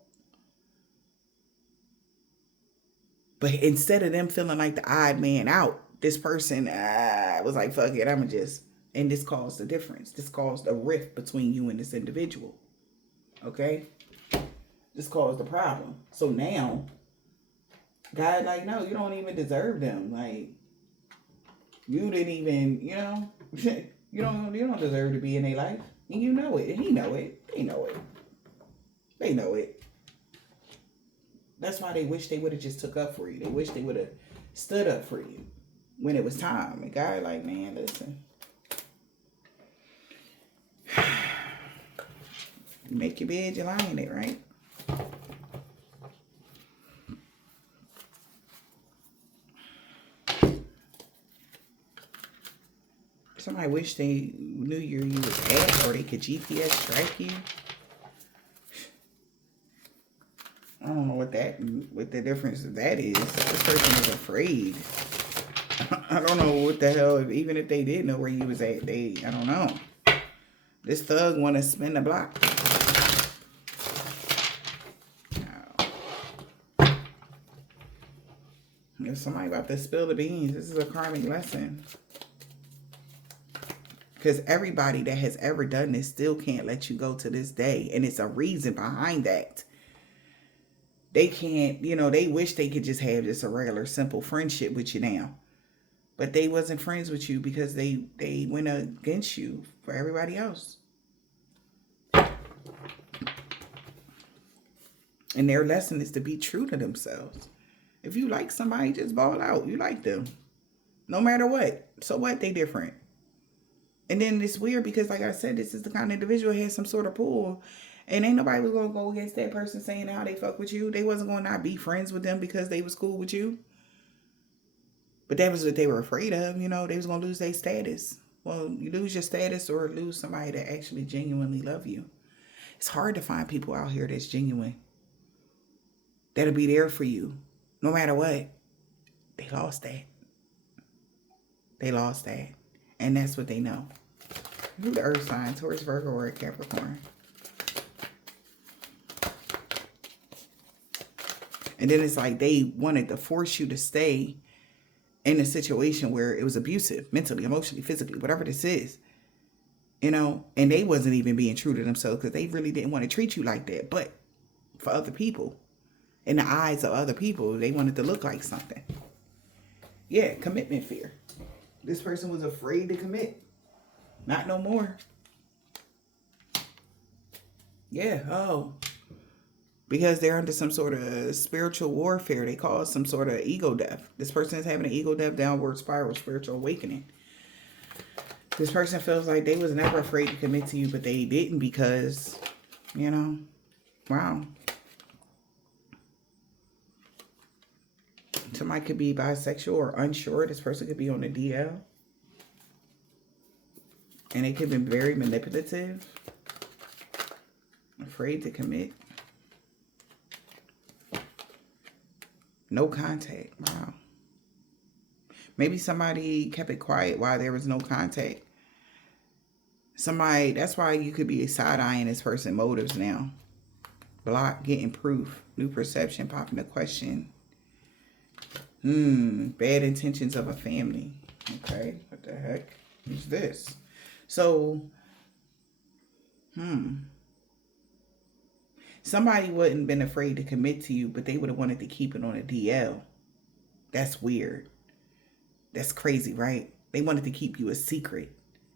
But instead of them feeling like the odd man out, this person was like, fuck it, I'ma just, and this caused the difference. This caused a rift between you and this individual. Okay? This caused the problem. So now, God, like, no, you don't even deserve them. Like, you didn't even, you don't deserve to be in their life. And you know it. And he know it. They know it. They know it. That's why they wish they would have just took up for you. They wish they would have stood up for you when it was time. And God, like, man, listen. You make your bed, you lie in it, right? Somebody wish they knew where you was at, or they could GPS track you. I don't know what the difference of that is. This person is afraid. I don't know what the hell, even if they did know where you was at, I don't know. This thug want to spin the block. No. If somebody about to spill the beans, this is a karmic lesson. Because everybody that has ever done this still can't let you go to this day. And it's a reason behind that. They can't, they wish they could just have just a regular, simple friendship with you now. But they wasn't friends with you because they went against you for everybody else. And their lesson is to be true to themselves. If you like somebody, just ball out. You like them. No matter what. So what? They different. And then it's weird because, like I said, this is the kind of individual who has some sort of pull. And ain't nobody was going to go against that person saying how they fuck with you. They wasn't going to not be friends with them because they was cool with you. But that was what they were afraid of. They was going to lose their status. Well, you lose your status or lose somebody that actually genuinely love you. It's hard to find people out here that's genuine. That'll be there for you. No matter what. They lost that. They lost that. And that's what they know. Who the earth sign? Taurus, Virgo, or Capricorn. And then it's like they wanted to force you to stay in a situation where it was abusive, mentally, emotionally, physically, whatever this is. And they wasn't even being true to themselves because they really didn't want to treat you like that. But for other people, in the eyes of other people, they wanted to look like something. Yeah, commitment fear. This person was afraid to commit. Not no more. Yeah, because they're under some sort of spiritual warfare. They call it some sort of ego death. This person is having an ego death, downward spiral, spiritual awakening. This person feels like they was never afraid to commit to you, but they didn't because, wow. Somebody could be bisexual or unsure. This person could be on the DL. And they could have been very manipulative. Afraid to commit. No contact. Wow. Maybe somebody kept it quiet while there was no contact. That's why you could be side-eyeing this person's motives now. Block, getting proof. New perception, popping the question. Bad intentions of a family. Okay, what the heck is this? So, somebody wouldn't been afraid to commit to you, but they would have wanted to keep it on a DL. That's weird. That's crazy, right? They wanted to keep you a secret.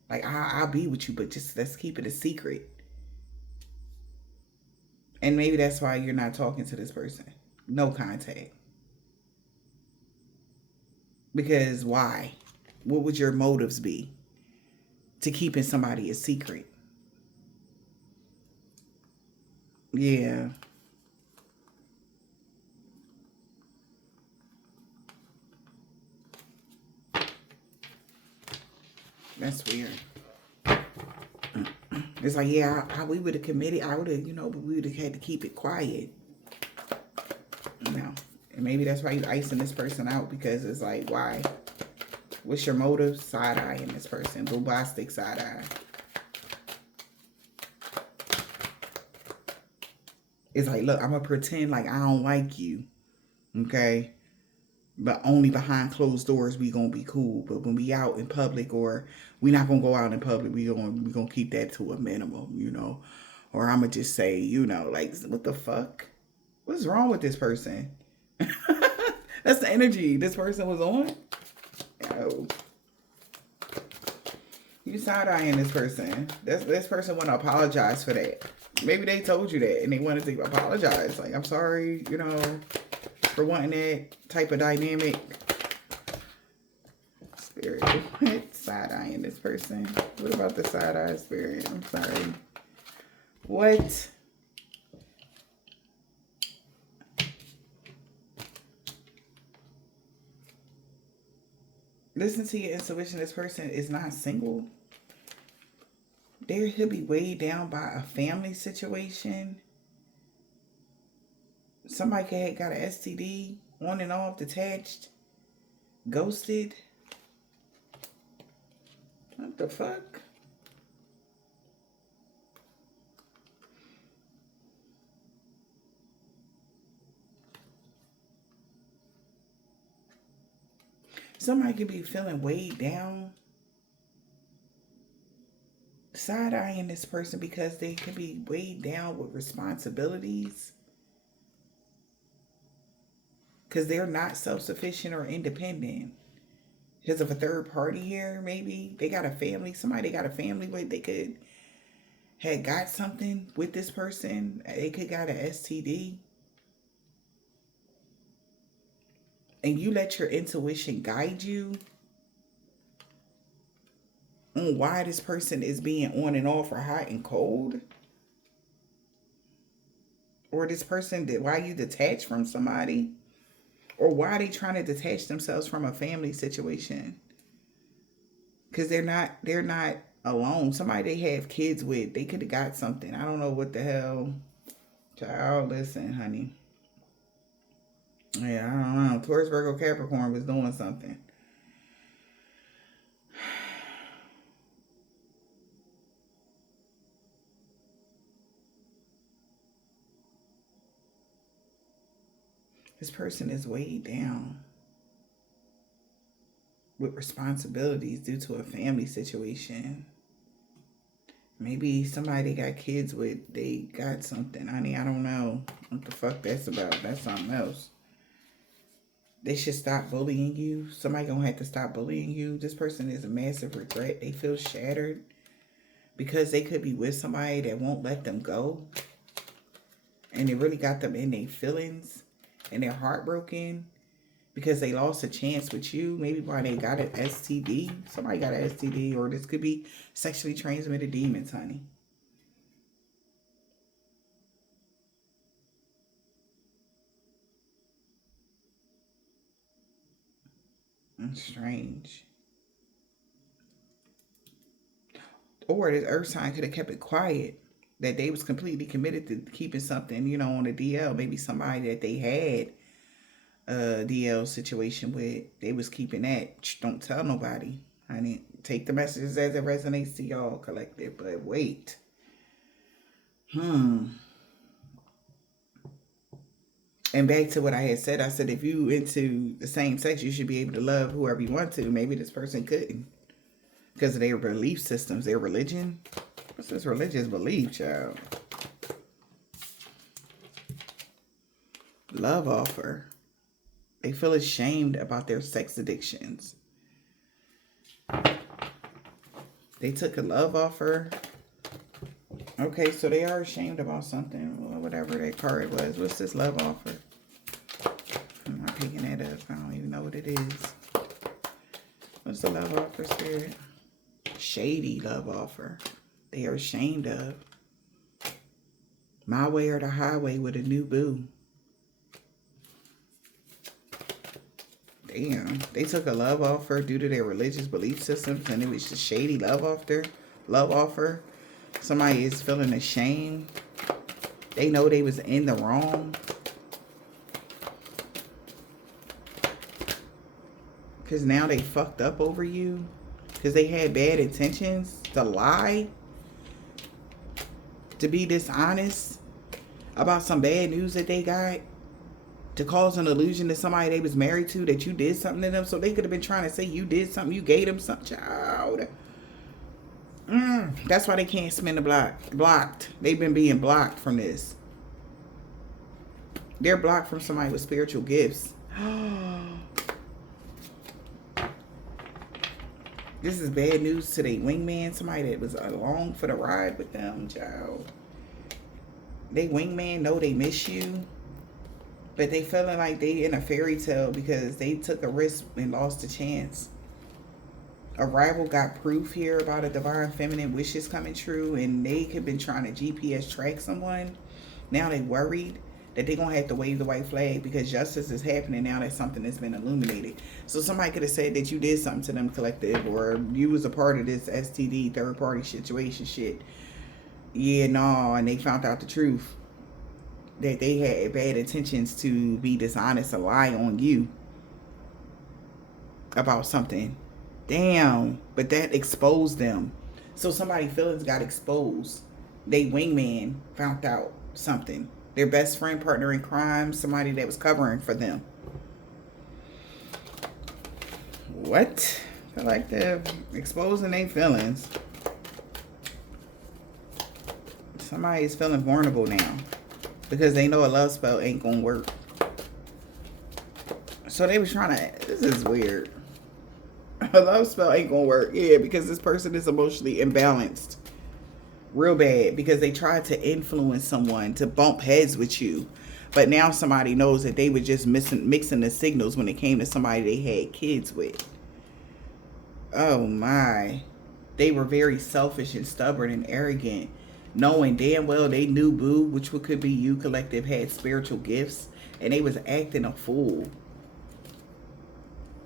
Like, I'll be with you, but just let's keep it a secret. And maybe that's why you're not talking to this person. No contact. Because why? What would your motives be to keeping somebody a secret? Yeah. That's weird. It's like, yeah, we would have committed. I would have, but we would have had to keep it quiet. No. Maybe that's why you icing this person out, because it's like, why? What's your motive? Side-eyeing this person. Bombastic side-eye. It's like, look, I'm going to pretend like I don't like you. Okay? But only behind closed doors we going to be cool. But when we out in public, or we not going to go out in public, we gonna keep that to a minimum, you know? Or I'm going to just say, you know, like, what the fuck? What's wrong with this person? That's the energy this person was on. Yo. You side-eyeing this person. This person want to apologize for that. Maybe they told you that and they wanted to apologize. Like, I'm sorry, you know, for wanting that type of dynamic. Spirit, what? Side-eyeing this person. What about the side-eye spirit? I'm sorry. What? Listen to your intuition. This person is not single. They could be weighed down by a family situation. Somebody could have got an STD, on and off, detached, ghosted. What the fuck? Somebody could be feeling weighed down, side-eyeing this person because they could be weighed down with responsibilities. Because they're not self-sufficient or independent. Because of a third party here, maybe. They got a family. Somebody they got a family with. They could had got something with this person. They could got an STD. And you let your intuition guide you on why this person is being on and off or hot and cold. Or this person, why you detached from somebody. Or why are they trying to detach themselves from a family situation? Because they're not alone. Somebody they have kids with, they could have got something. I don't know what the hell. Child, listen, honey. Yeah, I don't know. Taurus, Virgo, Capricorn was doing something. This person is weighed down with responsibilities due to a family situation. Maybe somebody they got kids with, they got something. Honey, I don't know what the fuck that's about. That's something else. They should stop bullying you. Somebody gonna have to stop bullying you. This person is a massive regret. They feel shattered because they could be with somebody that won't let them go. And it really got them in their feelings. And they're heartbroken because they lost a chance with you. Maybe why they got an STD. Somebody got an STD, or this could be sexually transmitted demons, honey. That's strange. Or this earth sign could have kept it quiet. That they was completely committed to keeping something, you know, on the DL. Maybe somebody that they had a DL situation with, they was keeping that. Don't tell nobody. Honey, take the messages as it resonates to y'all, collective. But wait. And back to what I had said, I said if you into the same sex, you should be able to love whoever you want to. Maybe this person couldn't because of their belief systems, their religion. What's this religious belief, child? Love offer. They feel ashamed about their sex addictions. They took a love offer. Okay, so they are ashamed about something. Whatever that card was. What's this love offer? I'm not picking that up. I don't even know what it is. What's the love offer, Spirit? Shady love offer. They are ashamed of. My way or the highway with a new boo. Damn. They took a love offer due to their religious belief systems, and it was just shady love offer. Somebody is feeling ashamed. They know they was in the wrong. Because now they fucked up over you. Because they had bad intentions to lie. To be dishonest about some bad news that they got. To cause an illusion to somebody they was married to that you did something to them. So they could have been trying to say you did something. You gave them something. Child. That's why they can't spin the block. Blocked. They've been being blocked from this. They're blocked from somebody with spiritual gifts. This is bad news to their wingman. Somebody that was along for the ride with them, child. They wingman know they miss you. But they feeling like they in a fairy tale because they took a risk and lost a chance. A rival got proof here about a divine feminine wishes coming true. And they could been trying to GPS track someone. Now they worried that they're going to have to wave the white flag because justice is happening now that something has been illuminated. So somebody could have said that you did something to them, collective, or you was a part of this STD, third party situation shit. Yeah, no, and they found out the truth. That they had bad intentions to be dishonest or lie on you about something. Damn, but that exposed them. So somebody's feelings got exposed. They wingman found out something. Their best friend, partner in crime, somebody that was covering for them. What? I feel like they're exposing their feelings. Somebody's feeling vulnerable now. Because they know a love spell ain't gonna work. So they was trying to... This is weird. A love spell ain't gonna work. Yeah, because this person is emotionally imbalanced. Real bad. Because they tried to influence someone to bump heads with you. But now somebody knows that they were just mixing the signals when it came to somebody they had kids with. Oh my. They were very selfish and stubborn and arrogant. Knowing damn well they knew boo, which could be you, collective, had spiritual gifts. And they was acting a fool.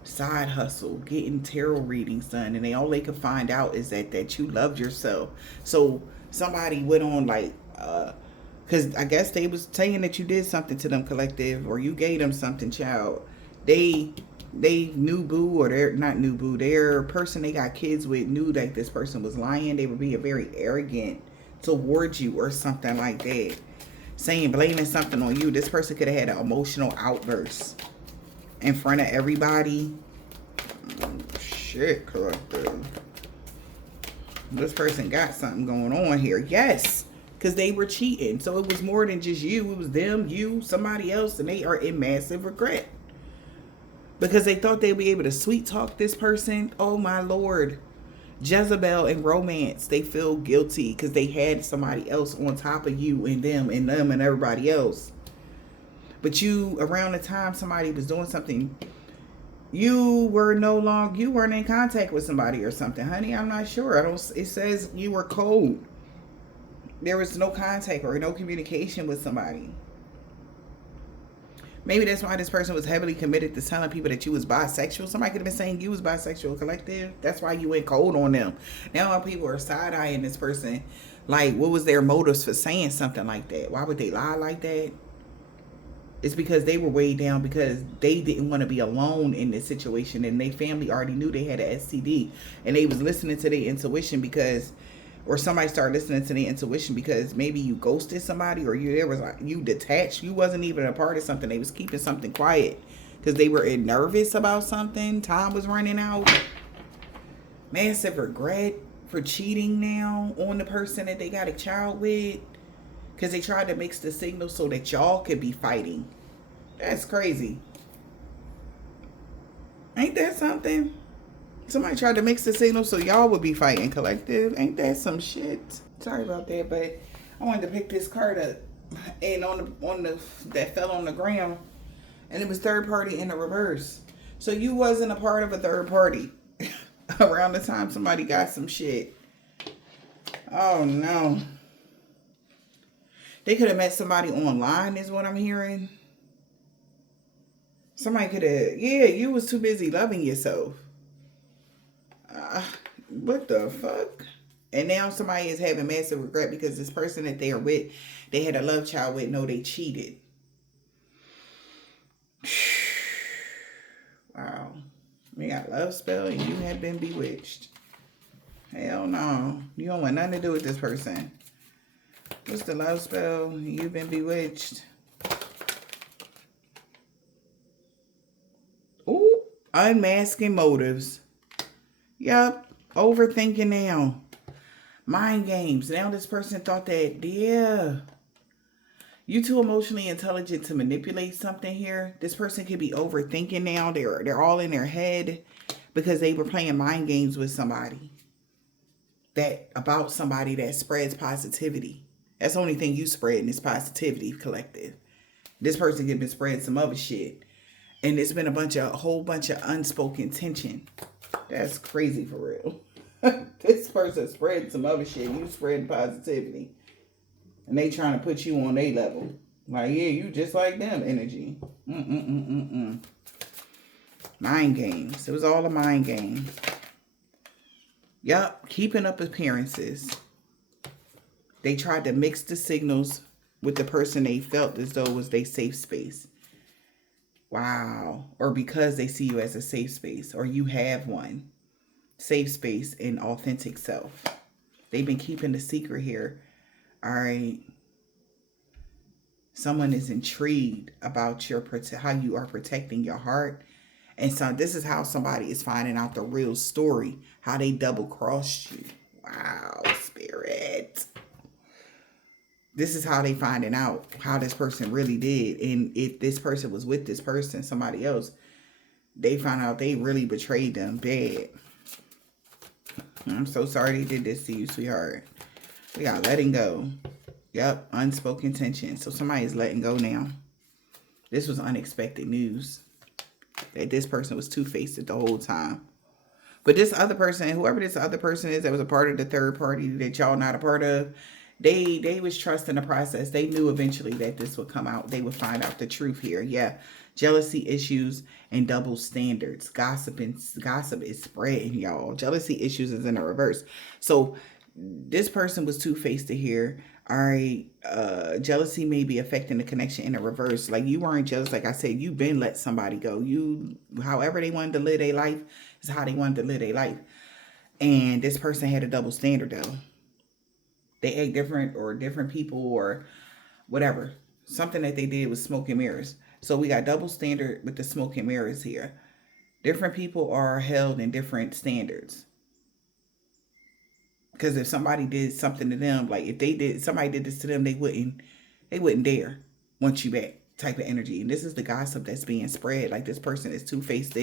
Side hustle, getting tarot readings done. And all they could find out is that you loved yourself. So somebody went on like, because I guess they was saying that you did something to them, collective. Or you gave them something, child. They knew boo, or they're not knew boo. Their person they got kids with knew that this person was lying. They were being very arrogant towards you or something like that, saying, blaming something on you. This person could have had an emotional outburst in front of everybody. Oh, shit, collective. This person got something going on here. Yes, because they were cheating. So it was more than just you. It was them, you, somebody else, and they are in massive regret because they thought they'd be able to sweet talk this person. Oh my Lord. Jezebel and romance, they feel guilty because they had somebody else on top of you and them and everybody else. But you, around the time somebody was doing something, you weren't in contact with somebody or something, honey. I'm not sure. It says you were cold. There was no contact or no communication with somebody. Maybe that's why this person was heavily committed to telling people that you was bisexual. Somebody could have been saying you was bisexual, collective. That's why you went cold on them. Now people are side-eyeing this person. Like, what was their motives for saying something like that? Why would they lie like that? It's because they were weighed down because they didn't want to be alone in this situation. And their family already knew they had an STD. And they was listening to their intuition because... Or somebody started listening to their intuition because maybe you ghosted somebody or you detached. You wasn't even a part of something. They was keeping something quiet because they were nervous about something. Time was running out. Massive regret for cheating now on the person that they got a child with because they tried to mix the signal so that y'all could be fighting. That's crazy. Ain't that something? Somebody tried to mix the signal so y'all would be fighting, collective. Ain't that some shit? Sorry about that, but I wanted to pick this card up, and that fell on the ground, and it was third party in the reverse. So you wasn't a part of a third party around the time somebody got some shit. Oh no. They could have met somebody online, is what I'm hearing. Somebody could have, yeah, you was too busy loving yourself. What the fuck? And now somebody is having massive regret because this person that they are with, they had a love child with, no, they cheated. Wow. We got love spell and you had been bewitched. Hell no. You don't want nothing to do with this person. What's the love spell? You've been bewitched. Ooh, unmasking motives. Yup. Overthinking now. Mind games. Now this person thought that, yeah, you too emotionally intelligent to manipulate something here. This person could be overthinking now. They're all in their head because they were playing mind games with somebody. About somebody that spreads positivity. That's the only thing you spread in this positivity collective. This person could be spreading some other shit. And it's been a whole bunch of unspoken tension. That's crazy for real. This person spread some other shit. You spreading positivity. And they trying to put you on their level. Like, yeah, you just like them energy. Mind games. It was all a mind game. Yup, keeping up appearances. They tried to mix the signals with the person they felt as though was their safe space. Wow. Or because they see you as a safe space. Or you have one. Safe space and authentic self. They've been keeping the secret here. All right. Someone is intrigued about how you are protecting your heart. And so this is how somebody is finding out the real story. How they double-crossed you. Wow, spirit. This is how they finding out how this person really did. And if this person was with this person, somebody else, they found out they really betrayed them bad. I'm so sorry they did this to you, sweetheart. We got letting go. Yep, unspoken tension. So somebody is letting go now. This was unexpected news. That this person was two-faced the whole time. But this other person, whoever this other person is that was a part of the third party that y'all not a part of, they was trusting the process. They knew eventually that this would come out. They would find out the truth here. Yeah. Jealousy issues and double standards. Gossip is spreading, y'all. Jealousy issues is in the reverse. So this person was two-faced to here. All right. Jealousy may be affecting the connection in the reverse. Like you weren't jealous. Like I said, you've been let somebody go. However they wanted to live their life is how they wanted to live their life. And this person had a double standard though. They act different or different people or whatever. Something that they did was smoke and mirrors. So we got double standard with the smoke and mirrors here. Different people are held in different standards. Because if somebody did something to them, like if somebody did this to them, they wouldn't dare want you back type of energy. And this is the gossip that's being spread. Like this person is two-faced.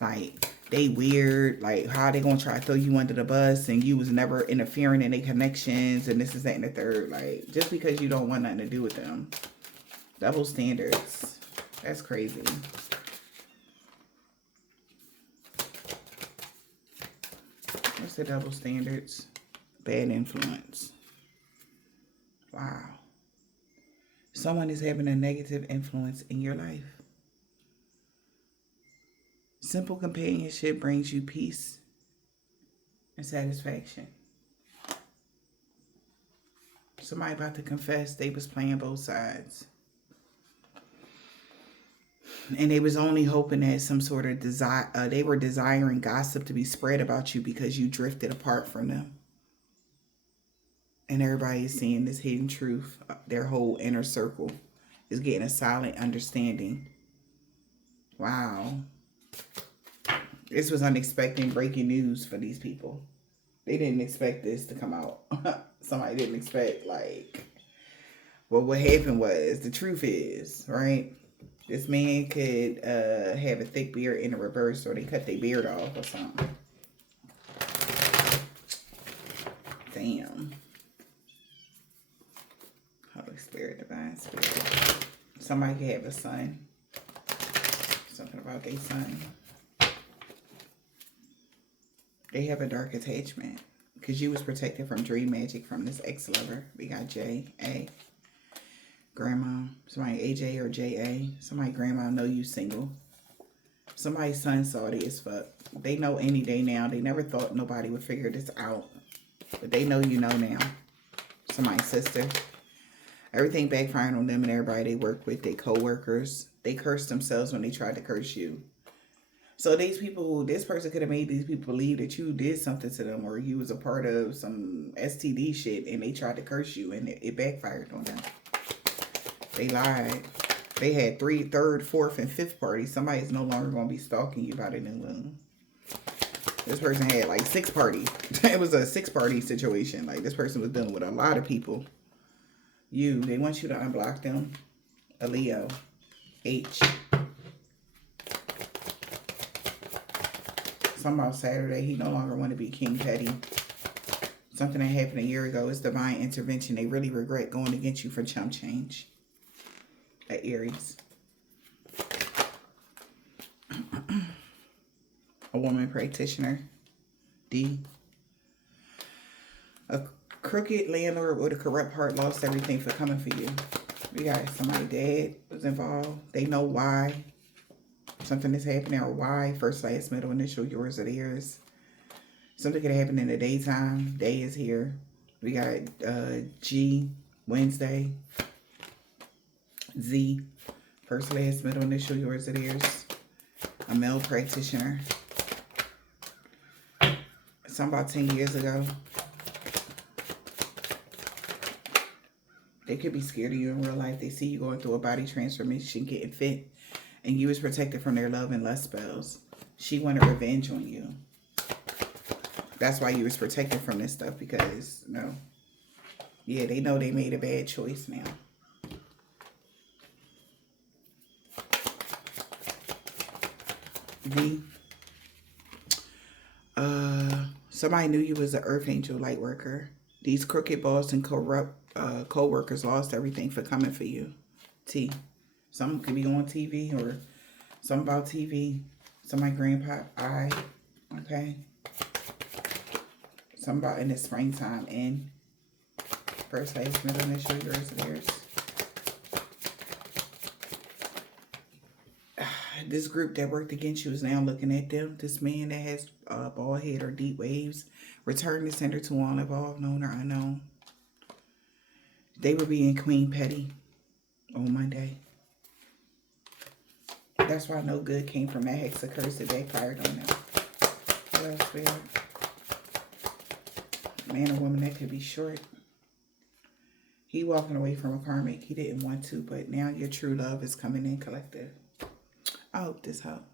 Like they weird. Like how they gonna try to throw you under the bus and you was never interfering in their connections and this is that and the third. Like just because you don't want nothing to do with them. Double standards. That's crazy. What's the double standards? Bad influence. Wow. Someone is having a negative influence in your life. Simple companionship brings you peace and satisfaction. Somebody about to confess they was playing both sides. And they was only hoping that some sort of desire, they were desiring gossip to be spread about you because you drifted apart from them. And everybody is seeing this hidden truth. Their whole inner circle is getting a solid understanding. Wow. This was unexpected breaking news for these people. They didn't expect this to come out. Somebody didn't expect, like, well, what happened was, the truth is, right? This man could have a thick beard in the reverse, or they cut their beard off or something. Damn. Holy Spirit, Divine Spirit. Somebody could have a son. Something about their son. They have a dark attachment. Because you was protected from dream magic from this ex-lover. We got J.A. Grandma, somebody AJ or JA, somebody grandma know you single. Somebody's son salty as fuck. They know any day now. They never thought nobody would figure this out. But they know you know now. Somebody's sister. Everything backfiring on them and everybody they work with, their co-workers. They cursed themselves when they tried to curse you. So these people, this person could have made these people believe that you did something to them, or you was a part of some STD shit, and they tried to curse you, and it backfired on them. They lied. They had 3rd, 4th, and 5th parties. Somebody's no longer going to be stalking you about a new moon. This person had like 6 parties. It was a 6-party situation. Like, this person was dealing with a lot of people. They want you to unblock them. A Leo. H. Something about Saturday. He no longer want to be King Petty. Something that happened a year ago is divine intervention. They really regret going against you for chump change. At Aries. A woman practitioner. D. A crooked landlord with a corrupt heart lost everything for coming for you. We got somebody dead was involved. They know why something is happening, or why. First, last, middle, initial, yours or theirs. Something could happen in the daytime. Day is here. We got G, Wednesday. Z, first, last, middle, initial, yours or theirs. A male practitioner. Something about 10 years ago. They could be scared of you in real life. They see you going through a body transformation, getting fit, and you was protected from their love and lust spells. She wanted revenge on you. That's why you was protected from this stuff, because, yeah, they know they made a bad choice now. V. Somebody knew you was an earth angel light worker. These crooked boss and corrupt co-workers lost everything for coming for you. T. Something could be on TV, or something about TV. Somebody grandpa. I. Okay. Something about in the springtime. N. First, last, middle, initial, yours and theirs. This group that worked against you is now looking at them. This man that has a bald head or deep waves. Return to sender to all involved, known or unknown. They were being Queen Petty on Monday. That's why no good came from that hex of curse that backfired on them. What else we have? Man or woman that could be short. He walking away from a karmic. He didn't want to, but now your true love is coming in collective. I hope this helped.